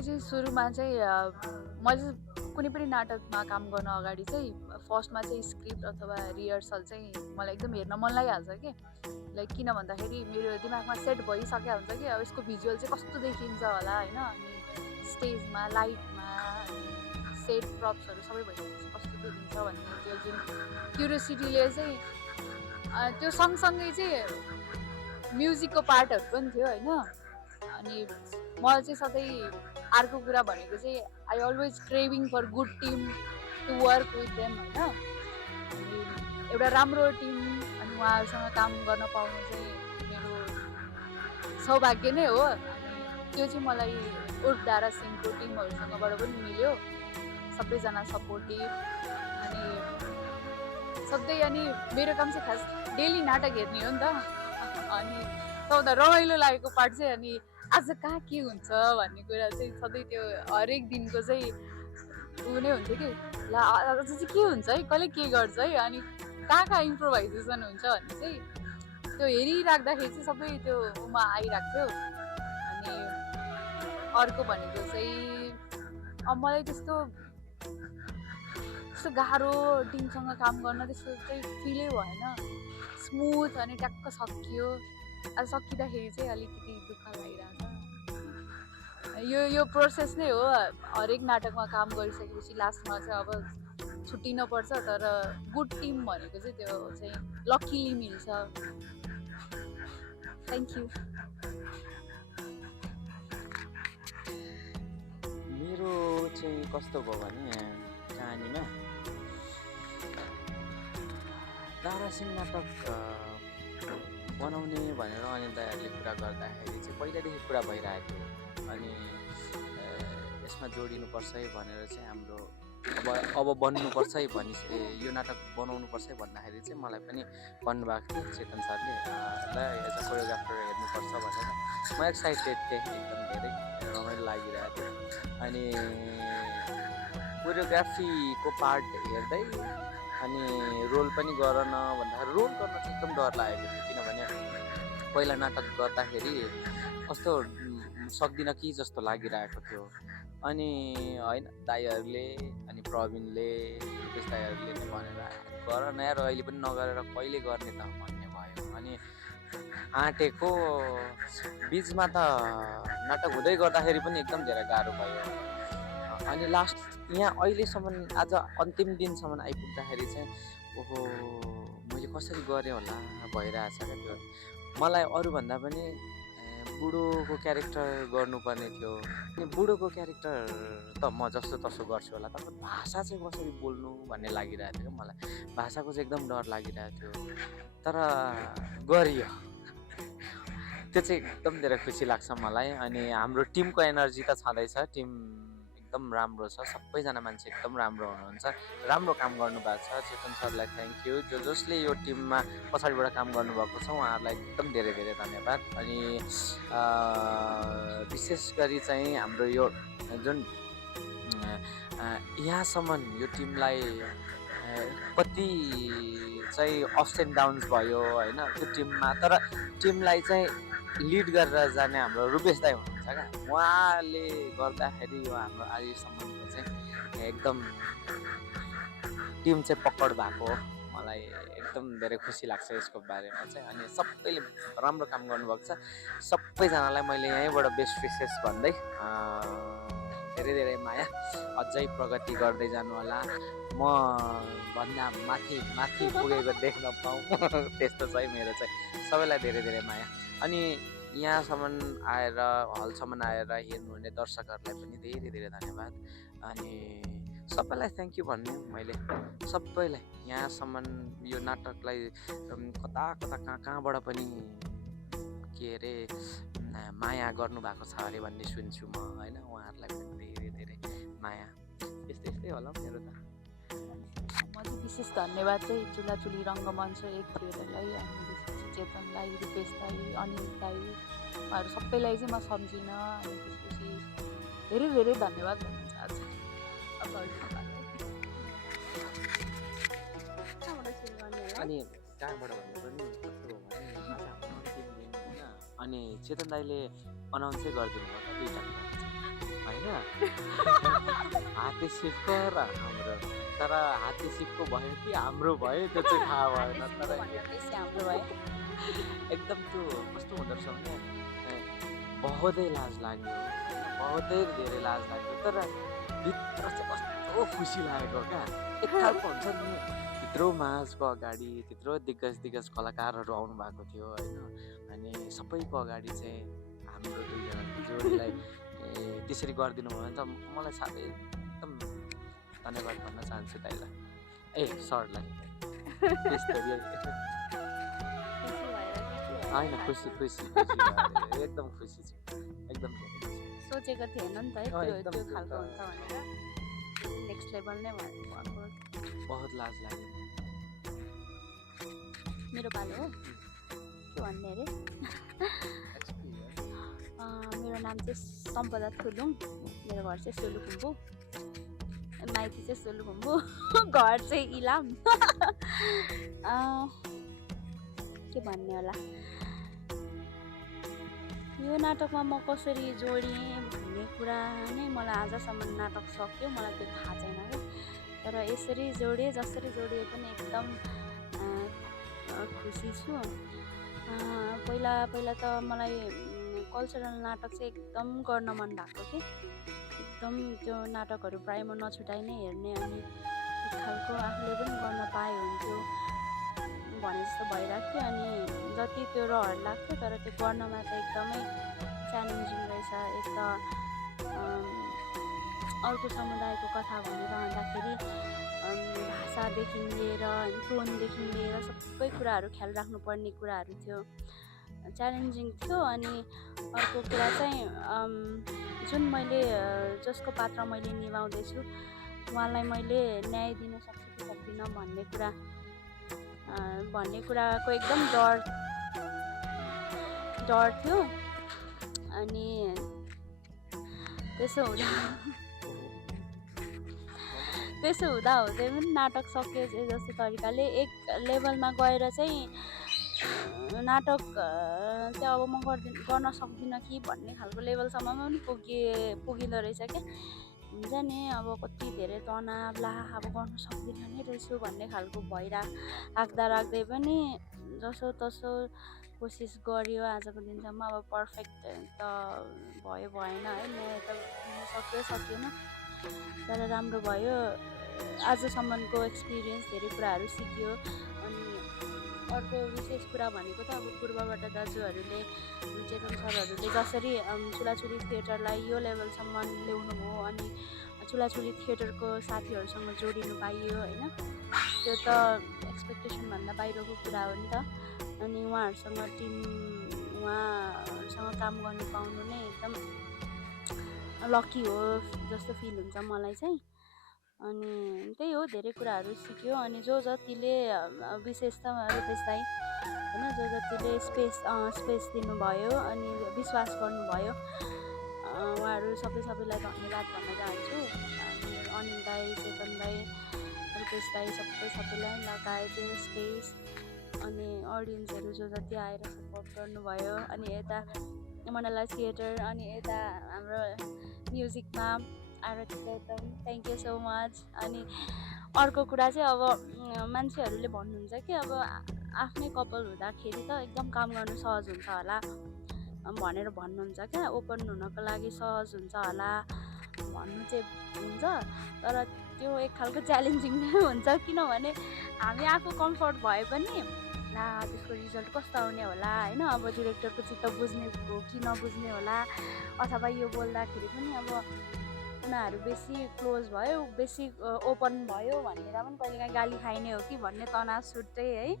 मलाई चाहिँ सुरुमा चाहिँ म चाहिँ कुनै पनि नाटकमा काम गर्न अगाडि चाहिँ फर्स्टमा चाहिँ स्क्रिप्ट अथवा रिहर्सल चाहिँ मलाई एकदम हेर्न मन लागिहाल्छ कि लाइक किन भन्दाखेरि मेरो दिमागमा सेट भइसकेको हुन्छ कि अब यसको भिजुअल चाहिँ कस्तो देखिन्छ होला होइन अनि स्टेजमा लाइटमा अनि सेट प्रप्सहरू सबै भइसकेपछि कस्तो देखिन्छ भन्ने त्यो जुन क्युरियोसिटीले चाहिँ त्यो सँगसँगै चाहिँ म्युजिकको पार्टहरू पनि थियो होइन अनि मलाई चाहिँ सधैँ अर्को कुरा भनेको चाहिँ I always craving for good team to work with them होइन अनि एउटा राम्रो टिम अनि उहाँहरूसँग काम गर्न पाउनु चाहिँ मेरो सौभाग्य नै हो अनि त्यो चाहिँ मलाई उर्फदारा सिंहको टिमहरूसँगबाट पनि मिल्यो सबैजना सपोर्टिभ अनि सधैँ अनि मेरो काम चाहिँ खास डेली नाटक हेर्ने हो नि त अनि सबभन्दा रमाइलो लागेको पार्ट चाहिँ अनि आज कहाँ के हुन्छ भन्ने कुरा चाहिँ सधैँ त्यो हरेक दिनको चाहिँ ऊ नै हुन्थ्यो कि ल आज चाहिँ के हुन्छ है कसले के गर्छ है अनि कहाँ इम्प्रोभाइजेसन हुन्छ भन्ने चाहिँ त्यो हेरिराख्दाखेरि चाहिँ सबै त्यो उमा आइरहेको थियो अनि अर्को भनेको चाहिँ मलाई त्यस्तो गाह्रो टिमसँग काम गर्न त्यस्तो चाहिँ फिलै भएन स्मुथ अनि ट्याक्क सकियो अब सकिँदाखेरि चाहिँ अलिकति दुःख लागिरहेछ यो प्रोसेस नै हो हरेक नाटकमा काम गरिसकेपछि लास्टमा चाहिँ अब छुट्टिन पर्छ तर गुड टिम भनेको चाहिँ त्यो चाहिँ लकिली मिल्छ थ्याङ्क यू मेरो चाहिँ कस्तो भयो भने कहानीमा दारा सिंह नाटक बनाउने भनेर अनिल दाइहरूले कुरा गर्दाखेरि चाहिँ पहिलादेखि कुरा भइरहेको थियो अनि यसमा जोडिनुपर्छ है भनेर चाहिँ हाम्रो अब बन्नुपर्छ है भनि यो नाटक बनाउनुपर्छ है भन्दाखेरि चाहिँ मलाई पनि भन्नुभएको थियो चेतन सरले ल एज अ कोरियोग्राफर हेर्नुपर्छ भनेर म एक्साइटेड थिएँ एकदम धेरै रमाइलो लागिरहेको थियो अनि कोरियोग्राफीको पार्ट हेर्दै अनि रोल पनि गर न भन्दाखेरि रोल गर्न चाहिँ एकदम डर लागेको थियो किनभने पहिला नाटक गर्दाखेरि कस्तो सक्दिनँ कि जस्तो लागिरहेको थियो अनि होइन दाइहरूले अनि प्रवीणले रुपेश दाइहरूले नै भनेर गर न यार अहिले पनि नगरेर कहिले गर्ने त भन्ने भयो अनि आँटेको बिचमा त नाटक हुँदै गर्दाखेरि पनि एकदम धेरै गाह्रो भयो अनि लास्ट यहाँ अहिलेसम्म आज अन्तिम दिनसम्म आइपुग्दाखेरि चाहिँ ओहो मैले कसरी गरेँ होला भइरहेछ क्या त्यो मलाई अरूभन्दा पनि बुढोको क्यारेक्टर गर्नुपर्ने थियो अनि बुढोको क्यारेक्टर त म जस्तो तसो गर्छु होला तर भाषा चाहिँ कसरी बोल्नु भन्ने लागिरहेको थियो मलाई भाषाको चाहिँ एकदम डर लागिरहेको थियो तर गरियो त्यो चाहिँ एकदम धेरै खुसी लाग्छ मलाई अनि हाम्रो टिमको एनर्जी त छँदैछ टिम एकदम राम्रो छ सबैजना मान्छे एकदम राम्रो हुनुहुन्छ राम्रो काम गर्नुभएको छ चेतन सरलाई थ्याङ्क यू जसले यो टिममा पछाडिबाट काम गर्नुभएको छ उहाँहरूलाई एकदम धेरै धेरै धन्यवाद अनि विशेष गरी चाहिँ हाम्रो यो जुन यहाँसम्म यो टिमलाई कति चाहिँ अप्स एन्ड डाउन्स भयो होइन त्यो टिममा तर टिमलाई चाहिँ लिड गरेर जाने हाम्रो रुपेश दाइ हुनुहुन्छ क्या उहाँले गर्दाखेरि यो हाम्रो आजसम्मको चाहिँ एकदम टिम चाहिँ पकड भएको मलाई एकदम धेरै खुसी लाग्छ यसको बारेमा चाहिँ अनि सबैले राम्रो काम गर्नुभएको छ सबैजनालाई मैले यहीँबाट बेस्ट विसेस भन्दै धेरै धेरै माया अझै प्रगति गर्दै जानु होला म भन्दा माथि माथि पुगेको देख्न पाऊँ त्यस्तो चाहिँ मेरो चाहिँ सबैलाई धेरै धेरै माया अनि यहाँसम्म आएर हलसम्म आएर हेर्नुहुने दर्शकहरूलाई पनि धेरै धेरै धन्यवाद अनि सबैलाई थ्याङ्क यू भन्ने मैले सबैलाई यहाँसम्म यो नाटकलाई कता कता कहाँबाट पनि के अरे माया गर्नुभएको छ अरे भन्ने सुन्छु म होइन उहाँहरूलाई पनि धेरै धेरै माया यस्तै यस्तै होला मेरो त म चाहिँ विशेष धन्यवाद चाहिँ चुलाचुली रङ्गमञ्च एक थिएटरलाई अनि त्यसपछि चेतन दाई रुपेश दाई अनिल दाई उहाँहरू सबैलाई चाहिँ म सम्झिनँ अनि त्यसपछि धेरै धेरै धन्यवाद भन्न चाहन्छु अनि कहाँबाट भन्नु पनि कस्तो हो भने अनि चेतन दाईले अनाउन्सै गरिदिनु भयो त दुईवटा होइन हाते सिपको र हाम्रो तर हाते सिपको भयो कि हाम्रो भयो त्यो चाहिँ थाहा भएन तर बेसी हाम्रो भयो एकदम त्यो कस्तो हुँदो रहेछ भने बहुतै लाज लाग्यो बहुतै धेरै लाज लाग्यो तर भित्र चाहिँ कस्तो खुसी लागेको क्या एक खालको हुन्छ नि त्यत्रो माझको अगाडि त्यत्रो दिग्गज कलाकारहरू आउनु भएको थियो होइन अनि सबैको अगाडि चाहिँ हाम्रो दुईजनाको जोडीलाई त्यसरी गरिदिनु भयो भने त मलाई साह्रै एकदम धन्यवाद भन्न चाहन्छु दाइलाई ए सरलाई होइन खुसी एकदम खुसी छु एकदम सोचेको थिएन नि त है त्यो खालको हुन्छ भनेर नेक्स्ट लेभल नै भएको बहुत लाज लाग्यो मेरो पालो हो के भन्ने अरे मेरो नाम चाहिँ सम्पदा थुलुङ मेरो घर चाहिँ सोलुखुम्बु माइती चाहिँ सोलुखुम्बु घर चाहिँ इलाम के भन्ने होला यो नाटकमा म कसरी जोडिएँ भन्ने कुरा नै मलाई आजसम्म नाटक सक्यो मलाई त्यो थाहा छैन कि तर यसरी जोडिएँ जसरी जोडिए पनि एकदम खुसी छु पहिला त मलाई कल्चरल नाटक चाहिँ एकदम गर्न मन भएको कि एकदम त्यो नाटकहरू प्रायः म नछुटाइ नै हेर्ने अनि एक खालको आफूले पनि गर्न पाए हुन्थ्यो भने जस्तो भइरहेको थियो अनि जति त्यो रहर लाग्थ्यो तर त्यो गर्नमा त एकदमै च्यालेन्जिङ रहेछ एक त अर्को समुदायको कथा भनिरहँदाखेरि भाषादेखि लिएर टोनदेखि लिएर सबै कुराहरू ख्याल राख्नुपर्ने कुराहरू थियो च्यालेन्जिङ थियो अनि अर्को कुरा चाहिँ जुन मैले जसको पात्र मैले निभाउँदैछु उहाँलाई मैले न्याय दिन सक्छु कि सक्दिनँ भन्ने कुराको एकदम डर थियो अनि त्यसो हुँदा हुँदै पनि नाटक सक्यो जस्तो तरिकाले एक लेभलमा गएर चाहिँ नाटक चाहिँ अब म गर्न सक्दिनँ कि भन्ने खालको लेभलसम्म पनि पुगिँदो रहेछ क्या हुन्छ नि अब कति धेरै तनाव ला अब गर्न सक्दिनँ नै रहेछु भन्ने खालको राख्दै पनि जसो तसो कोसिस गरियो आजको दिनसम्म अब पर्फेक्ट त भएन है न्याय त सकेन तर राम्रो भयो आजसम्मको एक्सपिरियन्स धेरै कुराहरू सिक्यो अनि अर्को विशेष कुरा भनेको त अब पूर्वबाट दाजुहरूले चेतन सरहरूले जसरी चुलाचुली थिएटरलाई यो लेभलसम्म ल्याउनु भयो अनि चुलाचुली थिएटरको साथीहरूसँग जोडिनु पाइयो होइन त्यो त एक्सपेक्टेसनभन्दा बाहिरको कुरा हो नि त अनि उहाँहरूसँग काम गर्नु पाउनु नै एकदम लकी हो जस्तो फिल हुन्छ मलाई चाहिँ अनि त्यही हो धेरै कुराहरू सिक्यो अनि जो जतिले विशेष त रूपेश दाइ होइन जो जतिले स्पेस दिनुभयो अनि विश्वास गर्नुभयो उहाँहरू सबैलाई धन्यवाद भन्न चाहन्छु अनिल दाइ चेतन दाइ रूपेश दाइ सबैलाई लगायत स्पेस अनि अडियन्सहरू जो जति आएर सपोर्ट गर्नुभयो अनि यता मनला थिएटर अनि यता हाम्रो म्युजिकमा आरती थ्याङ्क यू सो मच अनि अर्को कुरा चाहिँ अब मान्छेहरूले भन्नुहुन्छ कि अब आफ्नै कपाल हुँदाखेरि त एकदम काम गर्नु सहज हुन्छ होला भनेर भन्नुहुन्छ क्या ओपन हुनको लागि सहज हुन्छ होला भन्नु चाहिँ हुन्छ तर त्यो एक खालको च्यालेन्जिङ नै हुन्छ किनभने हामी आफू कम्फर्ट भए पनि ला त्यसको रिजल्ट कस्तो आउने होला होइन अब डिरेक्टरको चित्त बुझ्ने हो कि नबुझ्ने होला अथवा यो बोल्दाखेरि पनि अब उनीहरू बेसी क्लोज भयो बेसी ओपन भयो भनेर पनि कहिलेकाहीँ गाली खाइने हो कि भन्ने तनाव छुट्टै है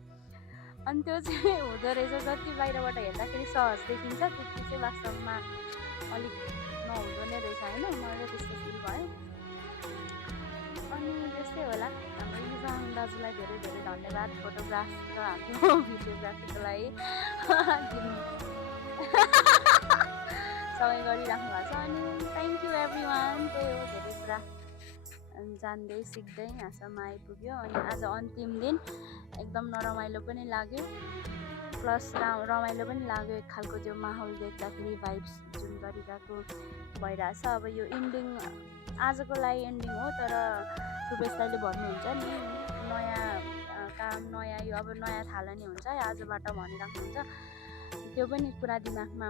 अनि त्यो चाहिँ हुँदो रहेछ जति बाहिरबाट हेर्दाखेरि सहज देखिन्छ त्यति चाहिँ वास्तवमा अलिक नहुँदो नै रहेछ होइन मलाई त्यस्तो फिल भयो अनि त्यस्तै होला हाम्रो युजाङ दाजुलाई धेरै धेरै धन्यवाद फोटोग्राफ र हाम्रो भिडियोग्राफीको लागि सबै गरिराख्नु भएको छ अनि थ्याङ्क यू एभ्री वान त्यही हो धेरै कुरा जान्दै सिक्दै यहाँसम्म आइपुग्यो अनि आज अन्तिम दिन एकदम नरमाइलो पनि लाग्यो प्लस रमाइलो पनि लाग्यो एक खालको त्यो माहौल देख्दाखेरि भाइब्स जुन गरिरहेको भइरहेछ। अब यो एन्डिङ आजको लागि एन्डिङ हो, तर रुपेश दाइले भन्नुहुन्छ नि नयाँ काम नयाँ यो अब नयाँ थालनी हुन्छ आजबाट भनिराख्नुहुन्छ। त्यो पनि पुरा दिमागमा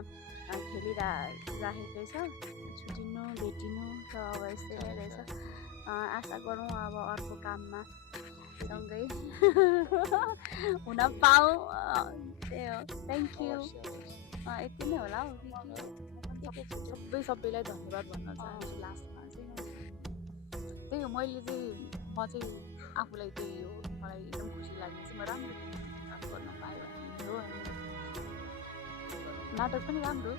खेलिराखेकै छ, छुटिनु भेटिनु र अब यस्तै नै रहेछ। आशा गरौँ अब अर्को काममा सँगै हुन पाऊँ। त्यही हो, थ्याङ्क यू। यति नै होला हौ। सबैलाई धन्यवाद भन्न चाहन्छु लास्टमा चाहिँ। त्यही हो, मैले चाहिँ म चाहिँ आफूलाई त्यही हो, मलाई एकदम खुसी लाग्ने चाहिँ म राम्रो काम गर्न पाएँ भन्ने हो। नाटक पनि राम्रो।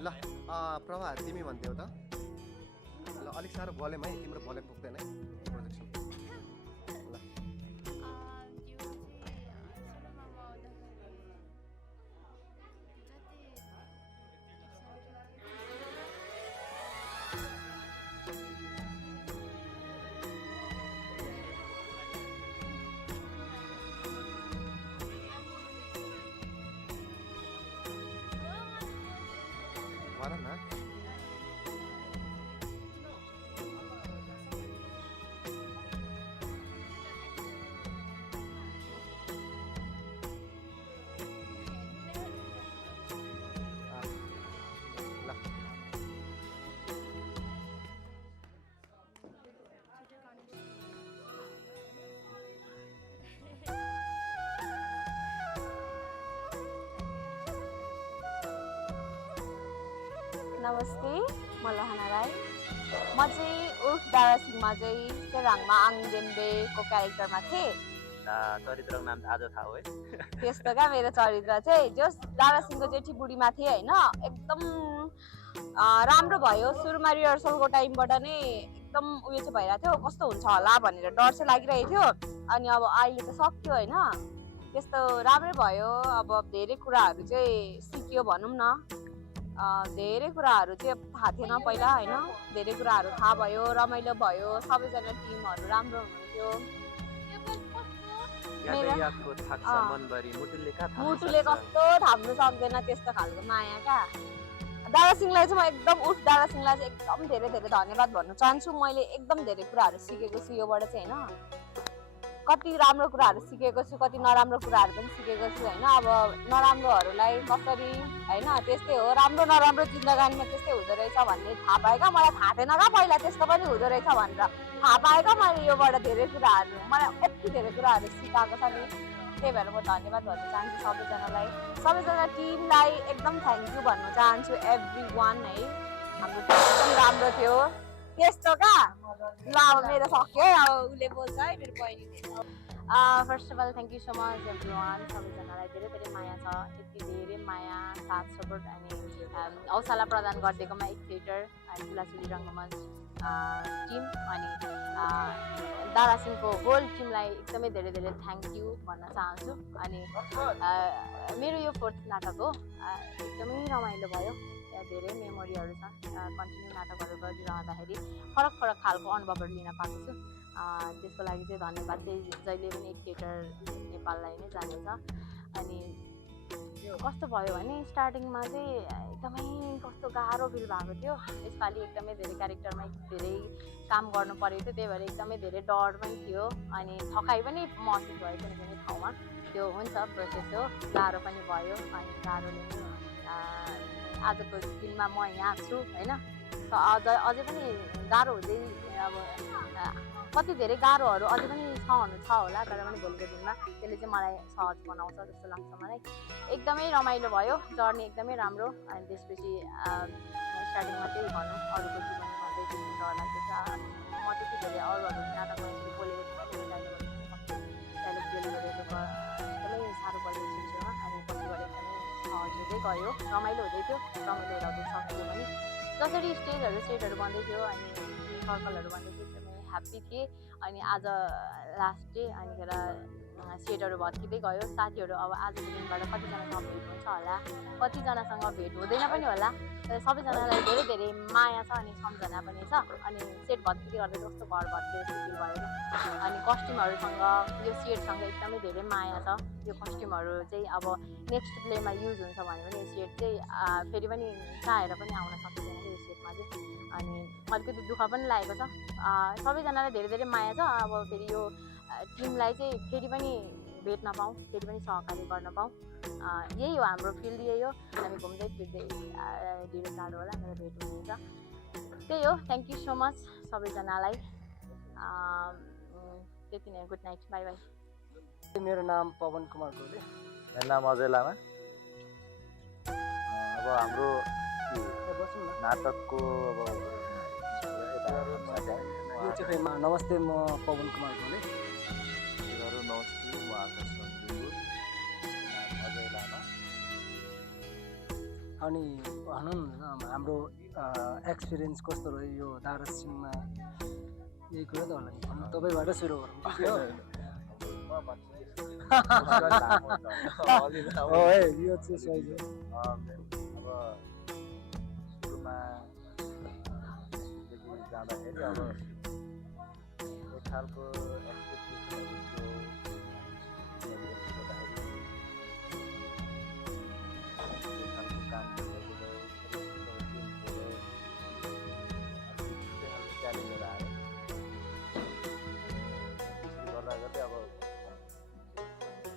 ल प्रभा तिमी भन्थ्यौ त ल अलिक साह्रो भोल्युम है, तिम्रो भोल्युम पुग्दैन है प्रोजेक्सन। ल भन न। नमस्ते, म लहना राई। म चाहिँ उर्फ दारासिंहमा चाहिँ सेराङमा आङजेम्बेको क्यारेक्टरमा थिएँ। चरित्रको नाम आज थाहा हो है। त्यस्तो क्या मेरो चरित्र चाहिँ जस दारासिंहको जेठी बुढीमा थिएँ होइन। एकदम राम्रो भयो। सुरुमा रिहर्सलको टाइमबाट नै एकदम उयो चाहिँ भइरहेको थियो, कस्तो हुन्छ होला भनेर डर चाहिँ लागिरहेको थियो। अनि अब अहिले त सक्यो होइन, त्यस्तो राम्रै भयो। अब धेरै कुराहरू चाहिँ सिक्यो भनौँ न। धेरै कुराहरू चाहिँ थाहा थिएन पहिला होइन, धेरै कुराहरू थाहा भयो, रमाइलो भयो। सबैजना टिमहरू राम्रो हुनुहुन्थ्यो। मुटुले कस्तो थाम्नु सक्दैन त्यस्तो खालको माया क्या। दारासिंहलाई चाहिँ म एकदम दारासिंहलाई चाहिँ एकदम धेरै धेरै धन्यवाद भन्न चाहन्छु। मैले एकदम धेरै कुराहरू सिकेको छु योबाट चाहिँ होइन। कति राम्रो कुराहरू सिकेको छु, कति नराम्रो कुराहरू पनि सिकेको छु होइन। अब नराम्रोहरूलाई कसरी होइन, त्यस्तै हो, राम्रो नराम्रो जिन्दगानीमा त्यस्तै हुँदो रहेछ भन्ने थाहा पाएँ क्या। मलाई थाहा थिएन क्या पहिला त्यस्तो पनि हुँदो रहेछ भनेर। थाहा पाएँ क्या मैले योबाट धेरै कुराहरू, मलाई यति धेरै कुराहरू सिकाएको छ नि। त्यही भएर म धन्यवाद भन्न चाहन्छु सबैजनालाई, सबैजना टिमलाई एकदम थ्याङ्क यू भन्न चाहन्छु। एभ्री वान है, हाम्रो टिम एकदम राम्रो थियो त्यस्तो क्या। ल अब मेरो सक्यो है, अब उसले बोल्छ है मेरो बहिनीले। First of all thank you so much everyone. सबैजनालाई धेरै धेरै माया छ, यति धेरै माया साथ सपोर्ट अनि हौसला प्रदान गरिदिएकोमा एक थिएटर अनि ठुलाचुली रङ्गमञ्च टिम अनि दारासिंहको होल टिमलाई एकदमै धेरै धेरै थ्याङ्क यू भन्न चाहन्छु। अनि मेरो यो 4th नाटक हो, एकदमै रमाइलो भयो। धेरै मेमोरीहरू छ। कन्टिन्यू नाटकहरू गरिरहँदाखेरि फरक फरक खालको अनुभवहरू लिन पाएको छु। त्यसको लागि चाहिँ धन्यवाद चाहिँ जहिले पनि एक थिएटर नेपाललाई नै जानेछ। अनि कस्तो भयो भने स्टार्टिङमा चाहिँ एकदमै कस्तो गाह्रो फिल भएको थियो। यसपालि एकदमै धेरै क्यारेक्टरमा धेरै काम गर्नु परेको थियो, त्यही भएर एकदमै धेरै डर पनि थियो अनि थकाइ पनि महसुस भयो कुनै कुनै ठाउँमा। त्यो हुन्छ, प्रोसेस हो, गाह्रो पनि भयो अनि गाह्रोले पनि आजको दिनमा म यहाँ छु होइन। अझै पनि गाह्रो हुँदै अब कति धेरै गाह्रोहरू अझै पनि छ होला, तर पनि भोलिको दिनमा त्यसले चाहिँ मलाई सहज बनाउँछ जस्तो लाग्छ मलाई। एकदमै रमाइलो भयो, जर्नी एकदमै राम्रो। अनि त्यसपछि स्टार्टिङमा त्यही भनौँ अरूको जीवन भन्दै त्यस्तो डर लाग्दैछ। म त्यति धेरै अरूहरू नाटकमा यसरी बोलेको थिएँ, डाइलग डेलिभरीहरू एकदमै साह्रो परेको सुरुमा। अनि पछिबाट एकदमै सहज हुँदै गयो, रमाइलो हुँदै थियो, रमाइलो हुँदै सक्यो पनि। जसरी सेटहरू बन्दै थियो अनि सर्कलहरू बन्दै थियो एकदमै ह्याप्पी थिएँ। अनि आज लास्ट डे अनिखेर सेटहरू भत्किँदै गयो। साथीहरू अब आजको दिनबाट कतिजनासँग भेट हुन्छ होला, कतिजनासँग भेट हुँदैन पनि होला, तर सबैजनालाई धेरै धेरै माया छ अनि सम्झना पनि छ। अनि सेट भत्किँदै गर्दा कस्तो घर भत्किए जस्तो फिल भयो क्या। अनि कस्ट्युमहरूसँग यो सेटसँग एकदमै धेरै माया छ। यो कस्ट्युमहरू चाहिँ अब नेक्स्ट प्लेमा युज हुन्छ भने पनि यो सेट चाहिँ फेरि पनि चाहेर पनि आउन सकिँदैन कि यो सेटमा चाहिँ। अनि अलिकति दुःख पनि लागेको छ। सबैजनालाई धेरै धेरै माया छ। अब फेरि यो टिमलाई चाहिँ फेरि पनि भेट्न पाऊँ, फेरि पनि सहकारी गर्न पाऊँ, यही हो हाम्रो फिल्ड, यही हो। हामी घुम्दै फिर्दै ढिलो चाँडो होला मेरो भेट हुनेछ, त्यही हो। थ्याङ्क यू सो मच सबैजनालाई। त्यति नै, गुड नाइट, बाई बाई। मेरो नाम पवन कुमार गोले। मेरो नाम अजय लामा। अब हाम्रो नाटकको नमस्ते, म पवन कुमार गोले। नमस्ते, म आकाश अजय लामा। अनि भनौँ न हाम्रो एक्सपिरियन्स कस्तो रह्यो यो दारासिङमा, यही कुरा त होला नि। तपाईँबाट सुरु गरौँ यो चाहिँ सही हो। अब सुरुमा जाँदाखेरि अब एक खालको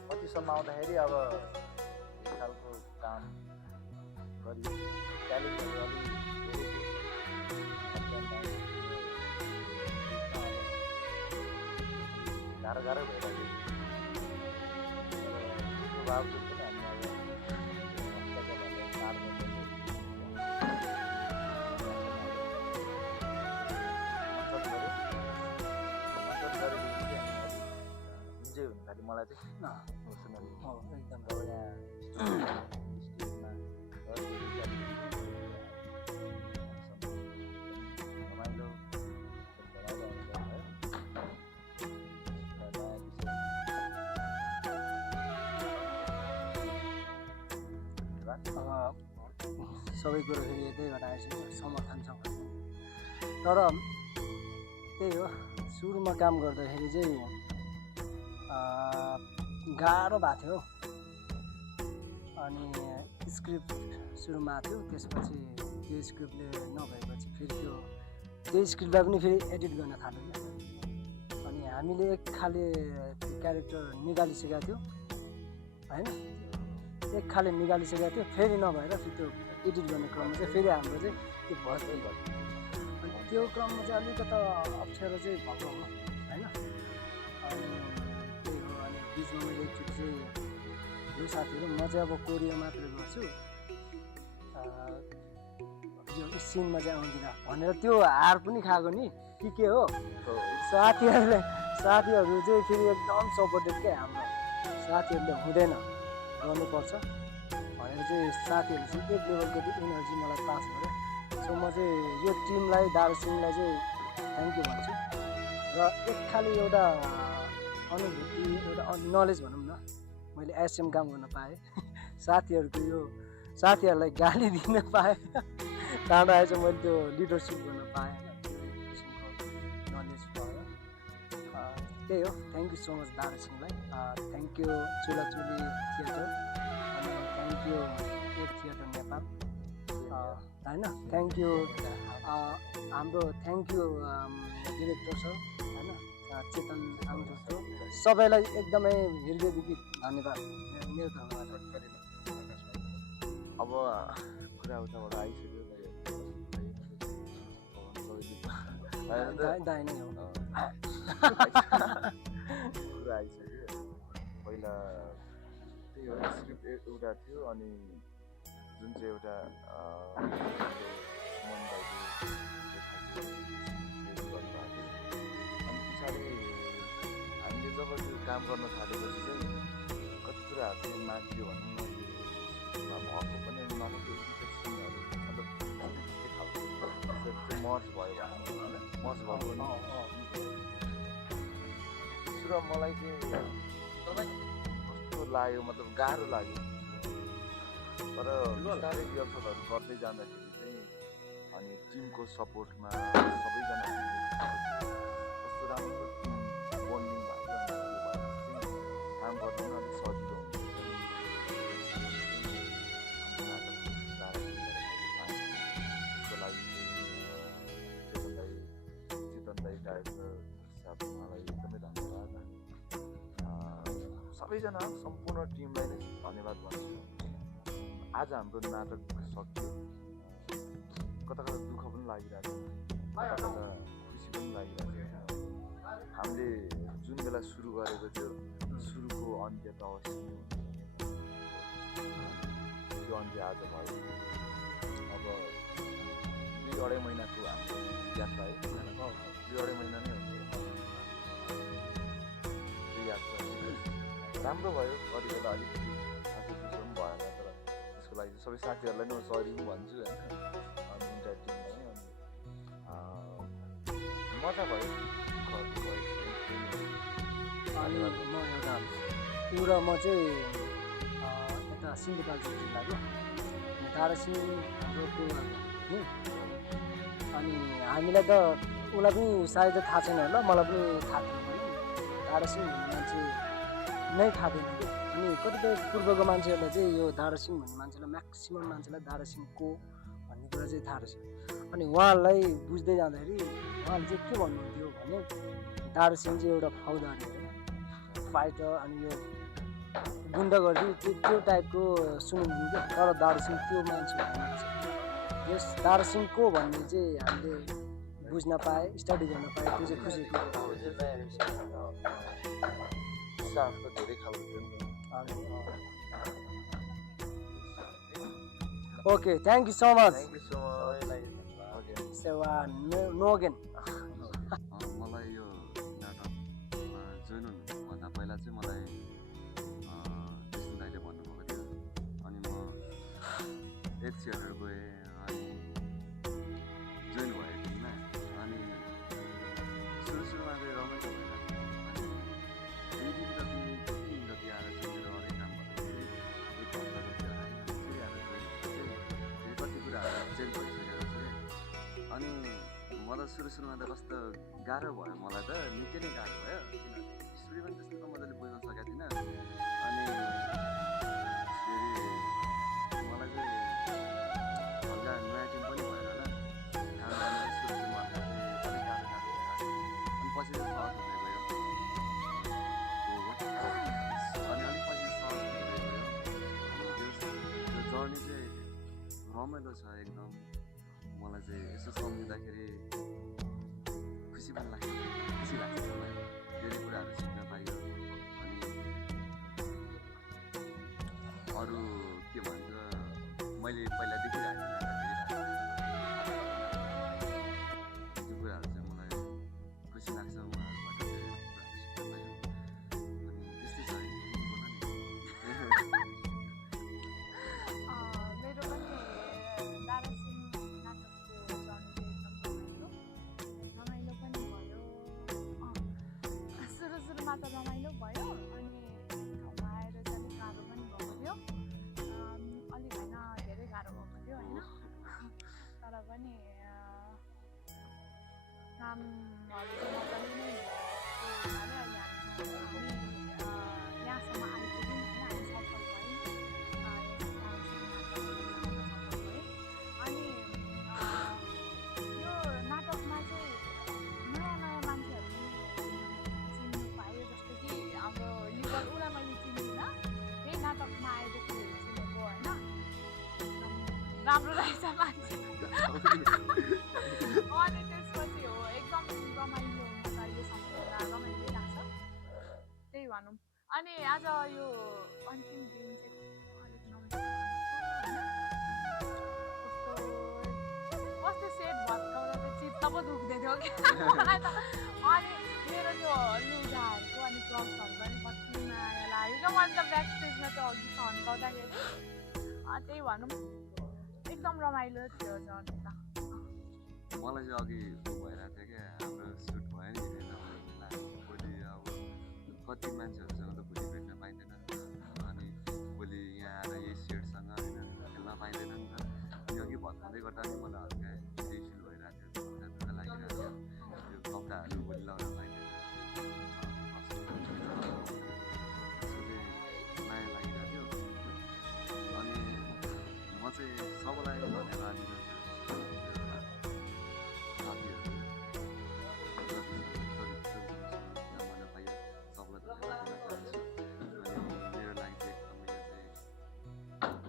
पछिसम्म आउँदाखेरि अब एक खालको काम गरी च्यालेन्जहरू अलिक गाह्रो भइरहेको त्यसको बावजुद पनि हामी इन्जोय हुनु थाल्यो मलाई चाहिँ पर्सनली। एकदम अब यहाँ स्टेजमा रमाइलो सबै कुरो फेरि यतैबाट आएपछि समर्थन छ। तर त्यही हो, सुरुमा काम गर्दाखेरि चाहिँ गाह्रो भएको थियो। अनि स्क्रिप्ट सुरुमा थियो, त्यसपछि त्यो स्क्रिप्टले नभएपछि फेरि त्यो स्क्रिप्टलाई पनि फेरि एडिट गर्न थाल्यो क्या। अनि हामीले एक खाले त्यो क्यारेक्टर निकालिसकेका थियो होइन, एक खाले निकालिसकेका थियो, फेरि नभएर फेरि त्यो एडिट गर्ने क्रममा चाहिँ फेरि हाम्रो चाहिँ त्यो भयो। अनि त्यो क्रममा चाहिँ अलिकति अप्ठ्यारो चाहिँ भएको हो होइन। अनि त्यही हो। अनि बिचमा मैले एकचोटि चाहिँ यो साथीहरू म चाहिँ अब कोरिया मात्रै गर्छु, यो सिनमा चाहिँ आउँदिनँ भनेर त्यो हार पनि खाएको नि के हो। साथीहरू चाहिँ फेरि एकदम सपोर्टेड क्या। हाम्रो साथीहरूले हुँदैन गर्नुपर्छ भनेर चाहिँ साथीहरू चाहिँ एक लेभलको इनर्जी मलाई पास गर्यो। सो म चाहिँ यो टिमलाई, दार्जिलिङलाई चाहिँ थ्याङ्क यू भन्छु। र एक खालि एउटा अनुभूति, एउटा नलेज भनौँ न, मैले एसएम काम गर्न पाएँ, साथीहरूलाई गाली दिन पाएँ, टाढो आएछ मैले त्यो लिडरसिप गर्न पाएँ, नलेज भयो। त्यही हो। थ्याङ्क यू सो मच दार्जिलिङलाई। थ्याङ्क यू चुलाचुली थिएटर, अनि थ्याङ्क यू एक थिएटर नेपाल होइन थ्याङ्क यू हाम्रो थ्याङ्क यू डिरेक्टर सर होइन चेतन आङथो सबैलाई एकदमै हृदयदेखि धन्यवाद मेरो तर्फबाट। अब कुरा उताबाट आइसक्यो दाइ नै हो कुरा आइसक्यो। पहिला त्यही हो स्क्रिप्ट एउटा थियो अनि जुन चाहिँ एउटा मन भाइले गर्नुभएको थियो अनि पछाडि हामीले जब त्यो काम गर्न थालेपछि चाहिँ कति कुराहरू चाहिँ माग्यो भनौँ न भएको पनि अनि मलाई त्यो सिनहरू मतलब त्यस्तै खालको मर्स भयो भनौँ होइन मर्स भएको पनि सुरुमा मलाई चाहिँ कस्तो लाग्यो मतलब गाह्रो लाग्यो तर बिस्तारै रिहर्सलहरू गर्दै जाँदाखेरि चाहिँ अनि टिमको सपोर्टमा सबैजना कस्तो राम्रो टिम बन्डिङ भएको काम गर्नु पनि अलिक सजिलो हुन्छ त्यसको लागि चेतन दाई डाइरेक्टर मलाई एकदमै धन्यवाद। सबैजना सम्पूर्ण टिमलाई नै धन्यवाद भन्छु। आज हाम्रो नाटक सकियो कता कता दुःख पनि लागिरहेको छ कता कता खुसी पनि लागिरहेको छ। हामीले जुन बेला सुरु गरेको थियो सुरुको अन्त्य त अवश्य नै हुन्छ त्यो अन्त्य आज भयो। अब 2-2.5 महिनाको हाम्रो यात्रा है 2-2.5 महिना नै हुन्छ त्यो यात्रा राम्रो भयो। कति बेला अलिकति साथी दुःख पनि भएन तर त्यसको लागि सबै साथीहरूलाई नै सरी पनि भन्छु होइन अनि इन्टायर टिमलाई नै अनि मजा भयो अनि म एउटा म चाहिँ यता सिन्धुपाल्चोक जिल्लाको दार्जिलिङ हाम्रो टोलको अनि हामीलाई त उसलाई पनि सायद थाहा छैन होला मलाई पनि थाहा थिएन भने दार्जिलिङ भन्ने मान्छे नै थाहा थिएन कि अनि कतिपय पूर्वको मान्छेहरूलाई चाहिँ यो दार्जिलिङ भन्ने मान्छेलाई म्याक्सिमम् मान्छेलाई दार्जिलिङको भन्ने कुरा चाहिँ थाहा रहेछ। अनि उहाँहरूलाई बुझ्दै जाँदाखेरि उहाँले चाहिँ के भन्नुहुन्थ्यो भने दार्जिलिङ चाहिँ एउटा फौजदारी हो फाइटर अनि यो गुन्डागर्दी त्यो टाइपको सुनिन्थ्यो क्या तर दार्जिलिङ त्यो मान्छे भन्ने यस दार्जिलिङ को भन्ने चाहिँ हामीले बुझ्न पाएँ स्टडी गर्न पाएँ त्यो चाहिँ खुसीको धेरै खालको okay thank you so much thank you so much सेवा नोगेन। मलाई यो नाटकमा जोइन हुनुभन्दा पहिला चाहिँ मलाई विष्णु दाइले भन्नुभएको थियो अनि म एक थिएटर गएँ अनि जोइन भएँ टिममा अनि सुरुमा चाहिँ रमाइलो भइरहेको अनि 2 दिन जति 3 दिन जति आएर चाहिँ मेरो अरू काम गर्दाखेरि 1 हप्ता जति आएर फेरि आएर जोइन फेरि कति कुराहरू चेन्ज भइसकेको थियो अनि म त सुरुमा त कस्तो गाह्रो भयो मलाई त निकै नै गाह्रो भयो किन स्टोरी पनि त्यस्तो मजाले बुझ्न सकेको थिइनँ अनि फेरि मलाई चाहिँ हल्का नयाँ टिम पनि भएर होला काम गर्न सुरुमा चाहिँ अलिक गाह्रो भयो अनि पछि चाहिँ सहज हुँदै गयो अनि अलिक पछि सहज हुँदै गयो त्यो जर्नी चाहिँ रमाइलो छ एकदम। मलाई चाहिँ यसो सम्झिँदाखेरि खुसी पनि लाग्छ खुसी लाग्छ मलाई धेरै कुराहरू सिक्न पाइयो अनि अरू के भन्छ मैले पहिला देखिरहेको त्यो कुराहरू चाहिँ मलाई खुसी लाग्छ उहाँहरूबाट धेरै कुराहरू सिक्न पाइयो अनि त्यस्तै छ मेरो पनि दार्जिलिङ नाटकको जर्नी चाहिँ एकदम रमाइलो पनि भयो। सुरुमा त रमाइलो भयो अनि ठाउँमा आएर चाहिँ अलिक गाह्रो पनि भएको थियो अलिक होइन धेरै गाह्रो भएको थियो होइन तर पनि कामहरू चाहिँ मजाले नै भयो अहिले हामी यहाँसम्म आइपुग्यौँ होइन हामी सफल भयौँ राम्रो रहेछ मान्छे अनि त्यसपछि हो एकदम रमाइलो हुन्छ अहिलेसम्म रमाइलो लाग्छ त्यही भनौँ अनि आज यो अन्तिम दिन चाहिँ अलिक कस्तो सेट भत्काउँदा त चित्त पो दुख्दै थियो कि मलाई त अनि मेरो त्यो लुगाहरूको अनि क्लब्सहरू पनि कति माया लाग्यो क्या मैले त ब्याक स्टेजमा त्यो अघि थन्काउँदाखेरि त्यही भनौँ एकदम रमाइलो थियो झन् त मलाई चाहिँ अघि भइरहेको थियो क्या हाम्रो सुट भयो नि भोलि अब कति मान्छेहरूसँग त भोलि भेट्न पाइँदैन नि त अनि भोलि यहाँ आएर यही सेटसँग होइन खेल्न पाइँदैन नि त अनि अघि भत्काउँदै गर्दा पनि मलाई हल्का त्यही फिल भइरहेको थियो दुःख लागिरहेको थियो त्यो कपडाहरू भोलि लगाउन पाइँदैन माया लागिरहेको थियो अनि म चाहिँ सबैलाई धन्यवाद दिन्छु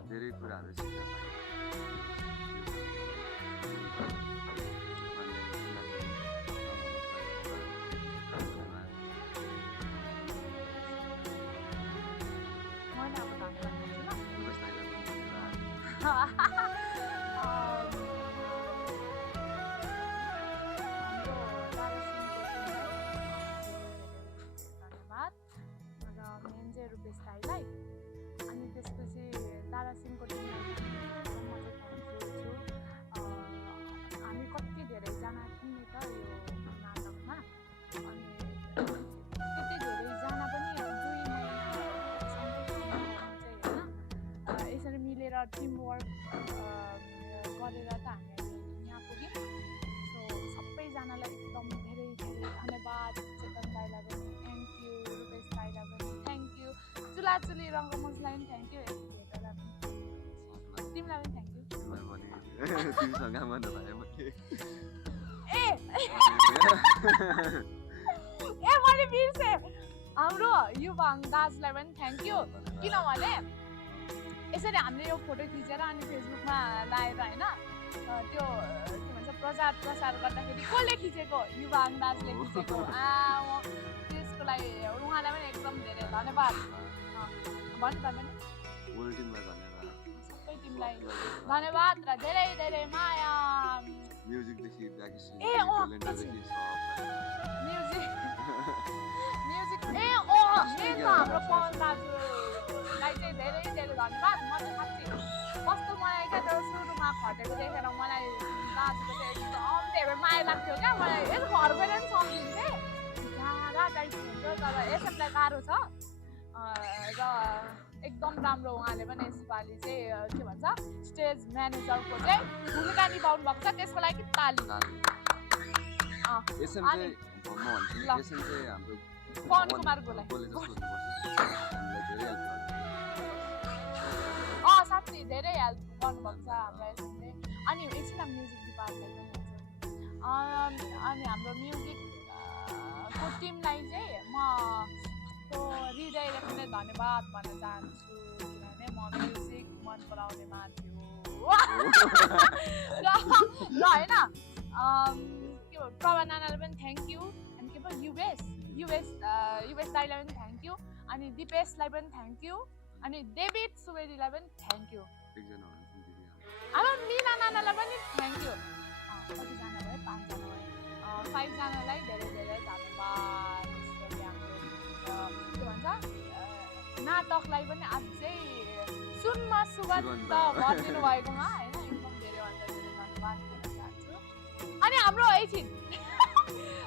धेरै कुराहरू सिक्न पाएँ मैले अब धन्यवाद धन्यवाद र मेन्जे रुपेश दाइलाई अनि त्यसपछि दारासिंहको टिमलाई म चाहिँ थ्याङ्क यू छु हामी कति धेरैजना थियौँ नि त यो नाटकमा अनि त्यति धेरैजना पनि 2 महिनासम्म चाहिँ होइन यसरी मिलेर टिमवर्क गरेर त हामी यहाँ पुग्यौँ सो सबैजनालाई एकदम धेरै धेरै धन्यवाद चेतन दाइलाई पनि थ्याङ्क यू रुपेश दाइलाई पनि थ्याङ्क यू चुलाचुली रङ्गमञ्चलाई पनि थ्याङ्क यू तिमीलाई पनि थ्याङ्क यू तिमीसँग मन भयो मैले बिर्सेँ हाम्रो युवाङ दाजुलाई पनि थ्याङ्क यू किनभने यसरी हामीले यो फोटो खिचेर अनि फेसबुकमा लाएर होइन त्यो के भन्छ प्रचार प्रसार गर्दाखेरि कसले खिचेको युवाङ दाजुले खिचेको त्यसको लागि उहाँलाई पनि एकदम धेरै धन्यवाद भन्नु त पनि सबै टिमलाई धन्यवाद र धेरै धेरै माया म्युजिकदेखि ब्याक म्युजिक हाम्रो पवन दाजुलाई चाहिँ धेरै धेरै धन्यवाद म चाहिँ साँच्चै कस्तो मलाई क्या त्यो सुरुमा खटेको देखेर मलाई दाजुको चाहिँ एकदम धेरै माया लाग्थ्यो क्या मलाई यसो घर गएर पनि सम्झिन्थेँ जाँदा टाइप हुन्छ तर एसएफलाई गाह्रो छ र एकदम राम्रो उहाँले पनि यसपालि चाहिँ के भन्छ स्टेज म्यानेजरको चाहिँ भूमिका निभाउनु भएको छ त्यसको लागि ताली पवन कुमार गोलाई साँच्चै धेरै हेल्प गर्नुभएको छ हामीलाई यसले अनि एकछिन म्युजिक डिपार्टमेन्ट पनि हुन्छ अनि हाम्रो म्युजिकको टिमलाई चाहिँ म हृदयदेखि नै धन्यवाद भन्न चाहन्छु किनभने म म्युजिक मन पराउने मान्छे हो र होइन के भयो प्रभा नानालाई पनि थ्याङ्क यू अनि के भयो युवेश दाइलाई पनि थ्याङ्क यू अनि दिपेशलाई पनि थ्याङ्क यू अनि डेभिड सुवेदीलाई पनि थ्याङ्क यू अब मिना नानालाई पनि थ्याङ्क यू कतिजना भयो 5 जना भयो 5 जनालाई धेरै धेरै धन्यवाद के भन्छ नाटकलाई पनि अझै सुनमा सुगन्ध भरिदिनु भएकोमा होइन एकदम धेरैभन्दा धेरै धन्यवाद दिन चाहन्छु अनि हाम्रो एकछिन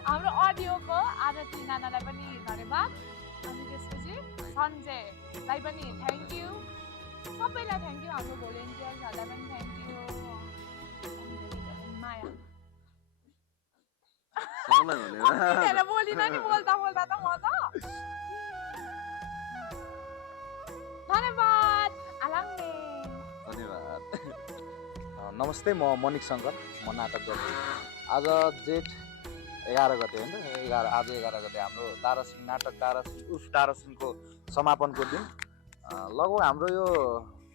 हाम्रो अडियोको आरती नानालाई पनि धन्यवाद अनि त्यसपछि सञ्जयलाई पनि थ्याङ्क यू सबैलाई थ्याङ्क यू हाम्रो भोलिन्टियर्सहरूलाई पनि थ्याङ्क यू माया बोलिन नि बोल्दा बोल्दा त म त धन्यवाद आलाङ्गे धन्यवाद नमस्ते म मनिक शङ्कर म नाटक गर्छु आज जेठ 11 गते होइन आज 11 गते हाम्रो तारासिंह नाटक तारासिंह उर्फ तारासिंहको समापनको दिन लगभग हाम्रो यो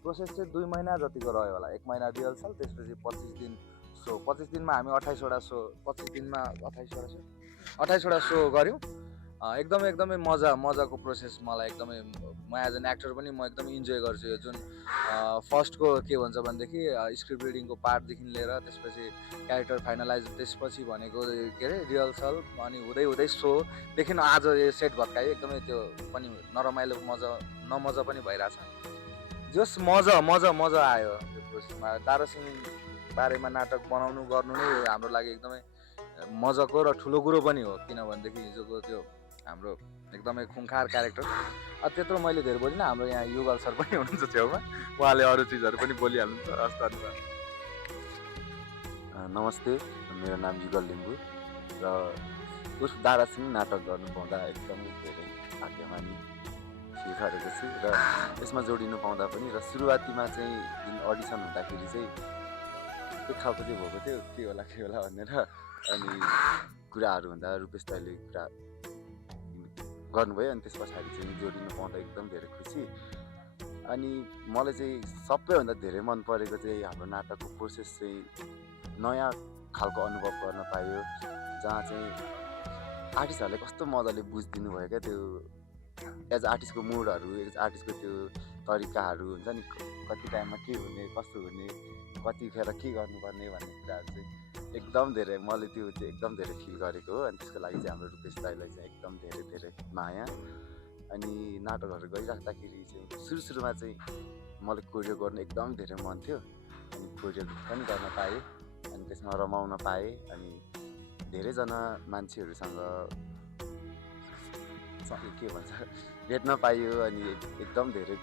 प्रोसेस चाहिँ 2 महिना जतिको रह्यो होला। 1 महिना रिहर्सल, त्यसपछि 25 दिन सो। 25 दिनमा हामी 28वटा सो, 25 दिनमा 28वटा सो गऱ्यौँ। एकदमै मजाको प्रोसेस। मलाई एकदमै, म एज एन एक्टर पनि म एकदमै इन्जोय गर्छु यो जुन फर्स्टको के भन्छ भनेदेखि स्क्रिप्ट रिडिङको पार्टदेखि लिएर त्यसपछि क्यारेक्टर फाइनलाइज, त्यसपछि भनेको के अरे रिहर्सल, अनि हुँदै सोदेखि आज यो सेट भत्कायो। एकदमै त्यो पनि नरमाइलो नमजा पनि भइरहेछ। जस मजा आयो यो प्रोसेसमा। दारासिंह बारेमा नाटक बनाउनु गर्नु नै हाम्रो लागि एकदमै मजाको र ठुलो कुरो पनि हो, किनभनेदेखि हिजोको त्यो हाम्रो एकदमै खुङखार क्यारेक्टर। त्यत्रो मैले धेरै बोलिनँ। हाम्रो यहाँ युगल सर पनि हुनुहुन्छ छेउमा, उहाँले अरू चिजहरू पनि बोलिहाल्नुहुन्छ। हस्, धन्यवाद। नमस्ते, मेरो नाम युगल लिम्बू र उर्फ दारासिंह नाटक गर्नु पाउँदा एकदमै धेरै भाग्यमानी फिल गरेको छु र यसमा जोडिनु पाउँदा पनि। र सुरुवातीमा चाहिँ जुन अडिसन हुँदाखेरि चाहिँ एक खालको चाहिँ भएको थियो, के होला भनेर। अनि कुराहरू हुँदा रुपेश दाइले कुरा गर्नुभयो, अनि त्यस पछाडि चाहिँ जोडिनु पाउँदा एकदम धेरै खुसी। अनि मलाई चाहिँ सबैभन्दा धेरै मन परेको चाहिँ हाम्रो नाटकको प्रोसेस चाहिँ नयाँ खालको अनुभव गर्न पायो, जहाँ चाहिँ आर्टिस्टहरूले कस्तो मजाले बुझिदिनु भयो क्या त्यो एज आर्टिस्टको मुडहरू, एज आर्टिस्टको त्यो तरिकाहरू हुन्छ नि, कति टाइममा के हुने, कस्तो हुने, कतिखेर के गर्नुपर्ने भन्ने कुराहरू चाहिँ एकदम धेरै मैले त्यो चाहिँ एकदम धेरै फिल गरेको हो। अनि त्यसको लागि चाहिँ हाम्रो रुपेश दाइलाई चाहिँ एकदम धेरै माया। अनि नाटकहरू गरिराख्दाखेरि चाहिँ सुरुमा चाहिँ मलाई कोरियो गर्नु एकदम धेरै मन थियो, अनि कोरियो पनि गर्न पाएँ, अनि त्यसमा रमाउन पाएँ, अनि धेरैजना मान्छेहरूसँग के भन्छ भेट्न पाइयो, अनि एकदम धेरै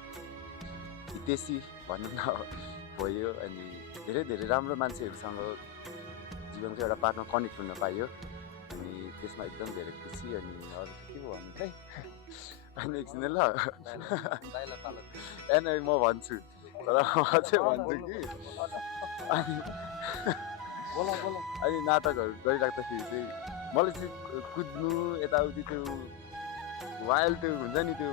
हितेशी भनौँ न भयो। अनि धेरै राम्रो मान्छेहरूसँग जीवनको एउटा पार्टमा कनेक्ट हुन पाइयो, अनि त्यसमा एकदम धेरै खुसी। अनि अरू के भयो भन्नु चाहिँ अनि एकछिन ल म भन्छु, तर म चाहिँ भन्छु कि अनि नाटकहरू गरिराख्दाखेरि चाहिँ मलाई चाहिँ कुद्नु यताउति त्यो वाइल्ड त्यो हुन्छ नि, त्यो